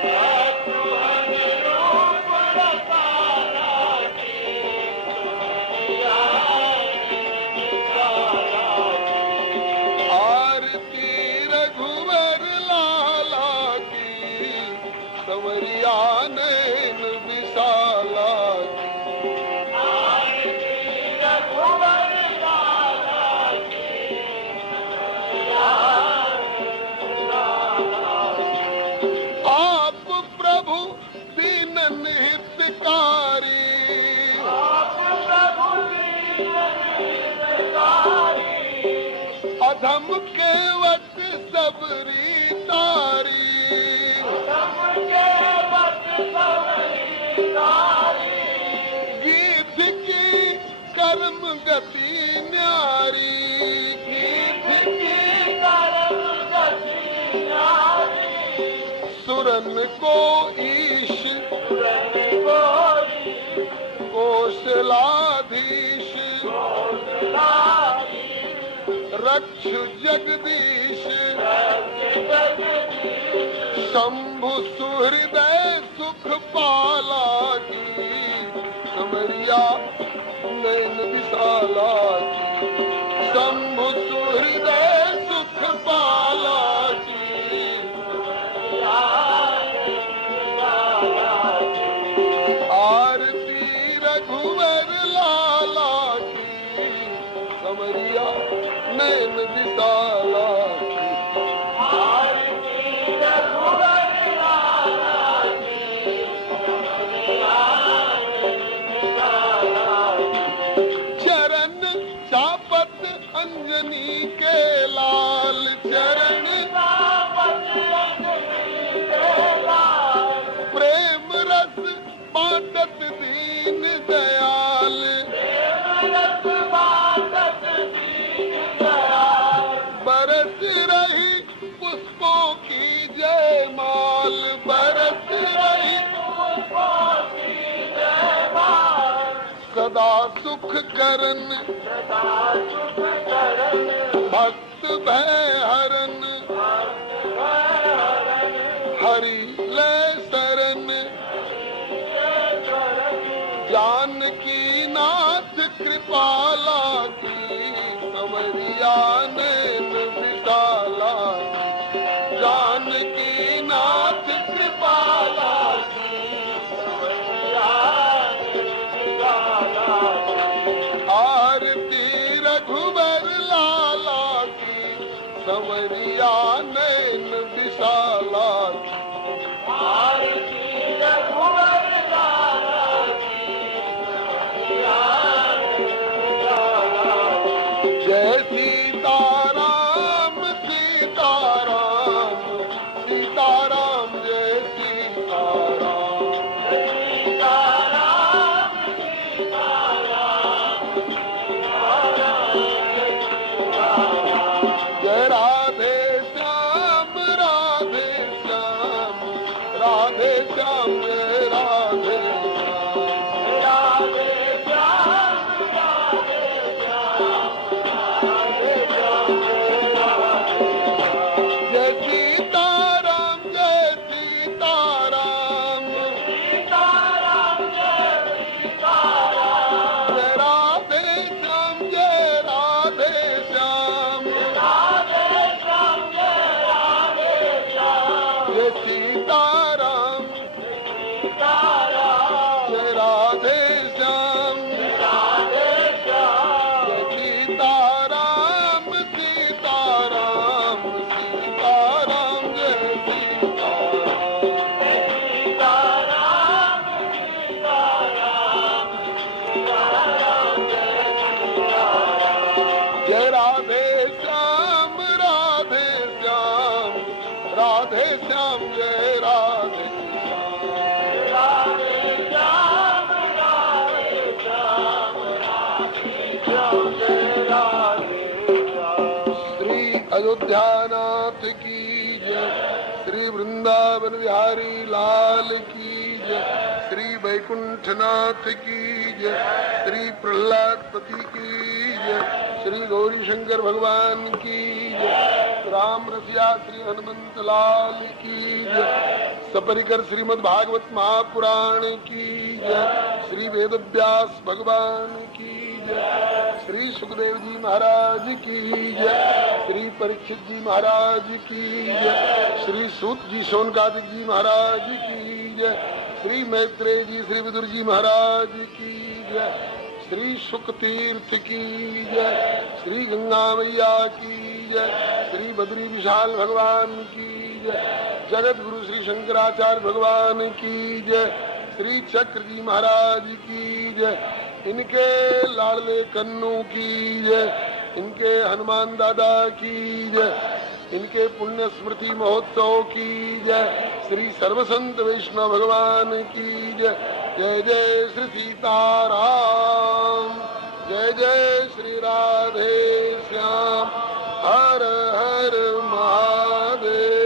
शत्रुघ्न रूप रसाला की, संवरिया नैन विशाला की। आरती रघुवर लाला की, संवरिया नैन विशाला की। आप प्रभु दीन हितकारी, अधम के वट सबरी तारी। गीत की कर्म गति न्यारी, गीत की कर्म गति न्यारी। सुरन को ईश, कौशलाधीश, रक्षु जगदीश। शंभु सुहृदय सुख पाला की, संवरिया नैन विशाला की। शंभु सुहृदय सुख पाला की, आरती रघुवर लाला की, संवरिया नैन विशाला की। चरण चापत अंजनी के लाल, चरण प्रेम रस बाटत दीन दयाल। बरस रही पुष्पों की जयमाल, बरस रही पुष्पों की जयमाल। सदा सुख करन, भक्त भय हरन, हरि लय शरण। जानकी नाथ कृपाला की, संवरिया नैन विशाला की। जानकी नाथ कृपाला की, संवरिया नैन विशाला की। आरती रघुवर लाला की, संवरिया नैन विशाला की। आरती रघुवर लाला की, संवरिया नैन विशाला की। जय सीताराम सीताराम, सीताराम जय सीताराम। सीताराम सीताराम, जय राधे श्याम राधे श्याम, राधे श्याम जय राधे श्याम। राधे श्याम राधे श्याम, राधे श्याम जय राधे श्याम। जय सीताराम जय सीताराम, सीताराम जय सीताराम। जय राधे श्याम जय राधे श्याम, राधे श्याम जय राधे श्याम। जय सीताराम सीताराम, जय राधे श्याम, राधे श्याम। जय सीताराम सीताराम, सीताराम जय सीताराम। सीताराम सीताराम, सीताराम जय सीताराम। जय राधे श्याम राधे श्याम, राधे श्याम जय राधे श्याम। राधे श्याम राधे श्याम, राधे श्याम जय राधे श्याम। श्री अयोध्यानाथ की जय, श्री वृंदावन बिहारी लाल की जय, श्री वैकुंठनाथ की जय, श्री प्रहलादपति की जय, श्री गौरी शंकर भगवान की जय, राम रसिया श्री हनुमंत लाल की जय, सपरिकर श्रीमद् भागवत महापुराण की जय, श्री वेद व्यास भगवान की जय, श्री सुखदेव जी महाराज की जय, श्री परीक्षित जी महाराज की जय, श्री सूत जी शौनकादिक जी महाराज की जय, श्री मैत्रेय जी श्री विदुर जी महाराज की जय, श्री शुक तीर्थ की जय, श्री गंगा मैया की जय, श्री बद्री विशाल भगवान की जय, जगत गुरु श्री शंकराचार्य भगवान की जय, श्री चक्र जी महाराज की जय, इनके लाडले कन्नू की जय, इनके हनुमान दादा की जय, इनके पुण्य स्मृति महोत्सव की जय, श्री सर्वसंत वैष्णव भगवान की जय। जय जय श्री सीताराम, जय जय श्री राधे श्याम, हर हर महादेव।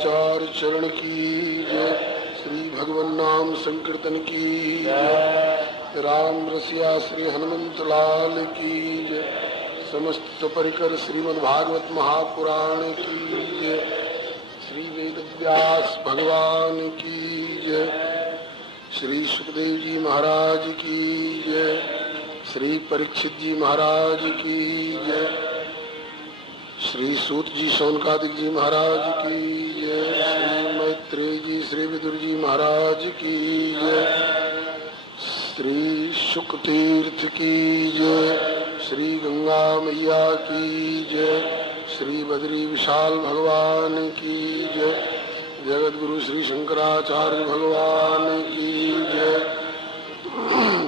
शंकराचार्य चरण की जय। श्री भगवान नाम संकीर्तन की जय। राम रसिया श्री हनुमंत लाल की जय। समस्त परिकर श्रीमद् भागवत महापुराण की जय। श्री वेद व्यास भगवान की जय। श्री सुखदेव जी महाराज की जय। श्री परीक्षित जी महाराज की जय। श्री सूत जी शौनकादिक जी महाराज की जय। श्री मैत्रेय जी श्री विदुर जी महाराज की जय। श्री शुक तीर्थ की जय। श्री गंगा मैया की जय। श्री बद्री विशाल भगवान की जय। जगत गुरु श्री शंकराचार्य भगवान की जय।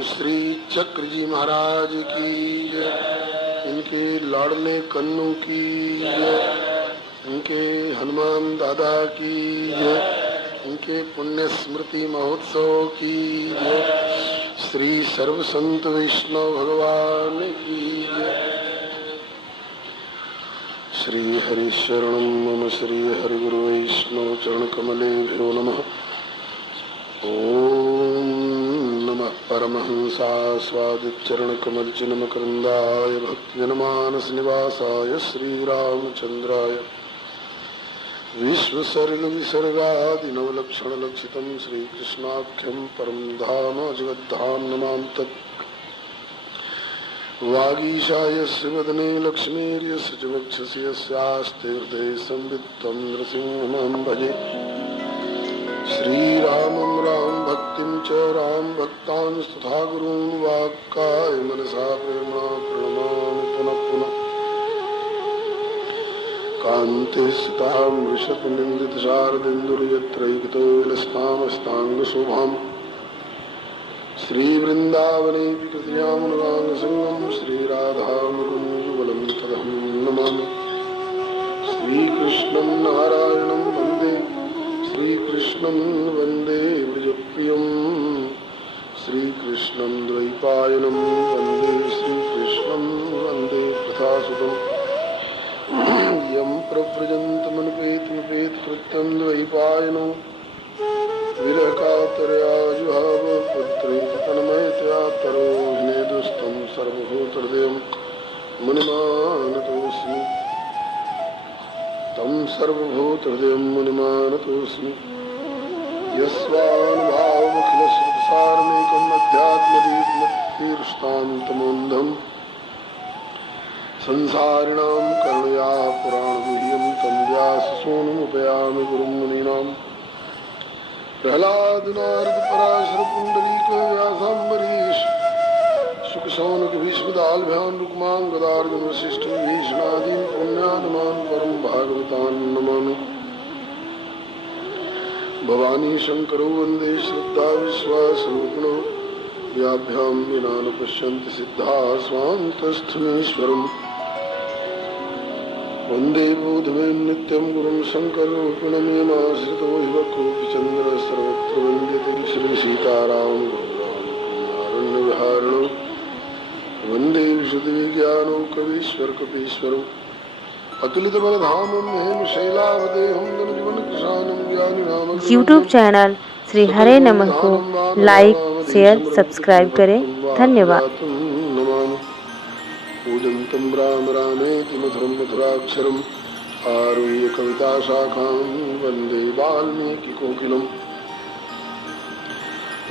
श्री चक्र जी महाराज की जय। इनके लाडले कन्नू की जय। इनके हनुमान दादा की जय। इनके पुण्य स्मृति महोत्सव की जय। श्री सर्व संत वैष्णव भगवान की जय। श्री हरि शरणं मम श्री हरि गुरु वैष्णव चरण कमलेभ्यो नमः। ओम नमः परमहंसास्वादित चरण कमल चिन्ह मकरंदाय भक्तजनमानस निवासाय श्रीरामचंद्राय विश्वसर्ग विसर्गादि नवलक्षण लक्षितं श्रीकृष्णाख्यं परम धाम जगद्धाम नमामि तत्। वागीशायस्य वदने लक्ष्मीर्यस्य च वक्षसि यस्यास्ते हृदये संवित्तं नृसिंहं भजे। श्रीरामं राम भक्तिं च राम भक्तांस्तथा गुरून् वाक्काय मनसा प्रेम्णा प्रणमामि पुनः पुनः। कान्ते स्थितां वृषभनिन्दितशारदिन्दुर्यत्रैकतो विलसतामस्ताङ्गशोभाम्। श्रीवृन्दावनेऽपि कृतयामुनुरागसंगं श्रीराधामुकुन्दयुगलं तदहं नमामि। श्रीकृष्णं नारायणं वन्दे श्रीकृष्णं वन्दे व्रजप्रियं। श्रीकृष्णं द्वैपायनं वन्दे श्रीकृष्णं वन्दे प्रथासुतम्। यं प्रव्रजन्तमनुपेतमुपेतकृत्यं द्वैपायनो विरहकातरया जुहाव पुत्रैकतन्मयतया तरो विनेदुस्तं सर्वभूतहृदयं मुनिमानतोऽस्मि। तं सर्वभूतहृदयं मुनिमानतोऽस्मि। यस्वानुभावमखिलश्रुतसारमेकम् अध्यात्मदीपमतीर्षतान्तमोऽन्धम् संसारिणां करुणया पुराणगुह्यं तं व्याससूनुमुपयामि गुरुं मुनीनां। प्रह्लाद नारद पराशर पुंडरीक व्यासाम्बरीश शुकशौनक भीष्मदाल्भ्यां रुक्मां गदार्जुन वसिष्ठ विभीषणादीन् पुण्यात्मान् परं भागवतान् नमामि। भवानी शंकरो वन्दे श्रद्धा विश्वासरूपिणो व्याभ्यां विना न पश्यन्ति सिद्धाः स्वान्तस्थमीश्वरम्। वन्दे बोधमें नित्यं गुरुं शङ्कररूपिणमियमाश्रितो हि वक्रोऽपिचन्द्र सर्वत्र वन्द्यते श्रीसीतारामगुरुरारण्यविहारिणो। वन्दे विशुद्धविज्ञानो कवीश्वर अतुलितबलधामं हेमशैलावदेहं धनजीवनकृशानं ज्ञानिनामग्रगण्यं। यूट्यूब चैनल श्री हरे नमः को लाइक शेयर सब्सक्राइब करें। धन्यवाद। पूजन्तं राम रामेति मधुरं मधुराक्षरम् आरुह्य कविताशाखां वन्दे वाल्मीकिकोकिलम्।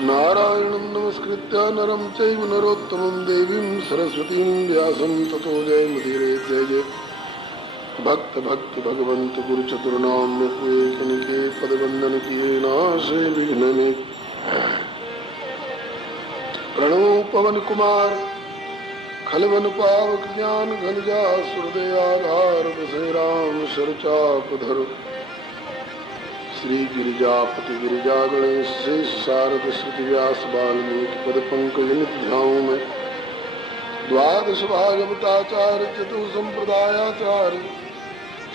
नारायणं नमस्कृत्य नरं चैव नरोत्तमं देवीं सरस्वतीं व्यासं ततो जयमुदीरये। जय जय भक्त भक्ति भगवंत गुरु चतुर्नाम एकनिके पदवंदन किए नाशे विघ्न। प्रणो पवन कुमार खलवन पावक ज्ञान घन जा सुरदयाधार बसे राम सरचापधर। श्री गिरिजापति गिरिजा गणेश शेष शारद श्रुति व्यास वाल्मीकि पद पंकज निध्याऊं में। द्वादश भागवताचार्य चतुः संप्रदायाचार्य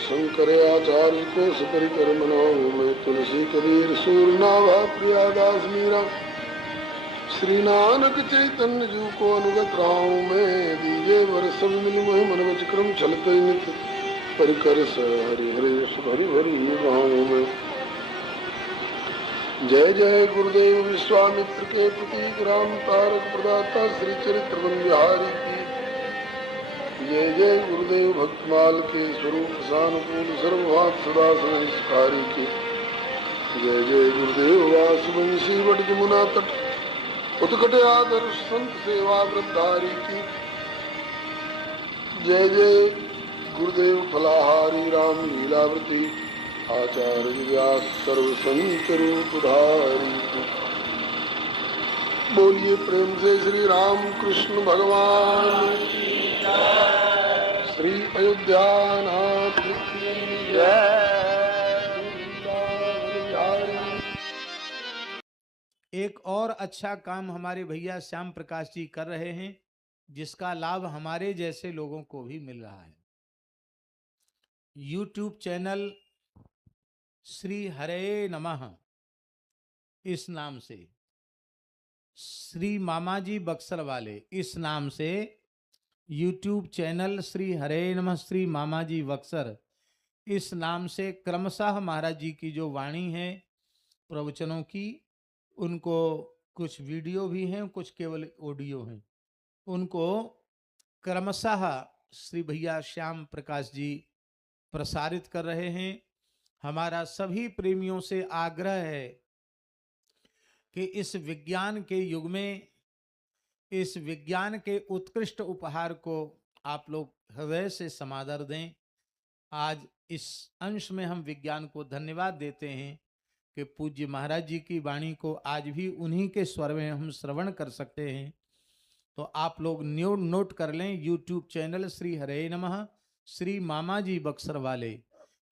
शंकराचार्य को सपरिकर मनाऊं मैं। तुलसी कबीर सूरनाभा प्रियादास मीरा श्री नानक चैतन्य जू को अनुगत राहूं मैं। दीजे वर सब मिल मोहि मन वच क्रम चलते नित परिकर हरि हरे हरि हरि गाँव में। जय जय गुरुदेव विश्वामित्र के प्रतीक राम तारक प्रदाता श्री चरित्र बिहारी की। जय जय गुरुदेव भक्तमाल के स्वरूप सानुकूल सर्वभात सदा संस्कारी के। जय जय गुरुदेव वासुवंशी वट जमुना तट उत्कट आदर्श संत सेवा वृद्धारी की। जय जय गुरुदेव फलाहारी राम लीलावृति आचार्य व्यास सर्व संत रूपधारी की। बोलिए प्रेम से श्री राम कृष्ण भगवान की जय। श्री अयोध्यानाथ की जय। एक और अच्छा काम हमारे भैया श्याम प्रकाश जी कर रहे हैं, जिसका लाभ हमारे जैसे लोगों को भी मिल रहा है। YouTube चैनल श्री हरे नमः इस नाम से, श्री मामाजी बक्सर वाले इस नाम से YouTube चैनल श्री हरे नमः श्री मामाजी बक्सर इस नाम से क्रमशः महाराज जी की जो वाणी है प्रवचनों की, उनको कुछ वीडियो भी हैं, कुछ केवल ऑडियो हैं, उनको क्रमशः श्री भैया श्याम प्रकाश जी प्रसारित कर रहे हैं। हमारा सभी प्रेमियों से आग्रह है कि इस विज्ञान के युग में इस विज्ञान के उत्कृष्ट उपहार को आप लोग हृदय से समादर दें। आज इस अंश में हम विज्ञान को धन्यवाद देते हैं कि पूज्य महाराज जी की वाणी को आज भी उन्हीं के स्वर में हम श्रवण कर सकते हैं। तो आप लोग नोट कर लें, YouTube चैनल श्री हरे नमः श्री मामाजी बक्सर वाले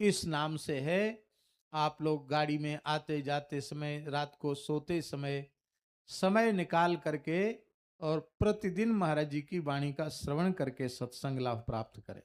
इस नाम से है। आप लोग गाड़ी में आते जाते समय, रात को सोते समय निकाल करके और प्रतिदिन महाराज जी की वाणी का श्रवण करके सत्संग लाभ प्राप्त करें।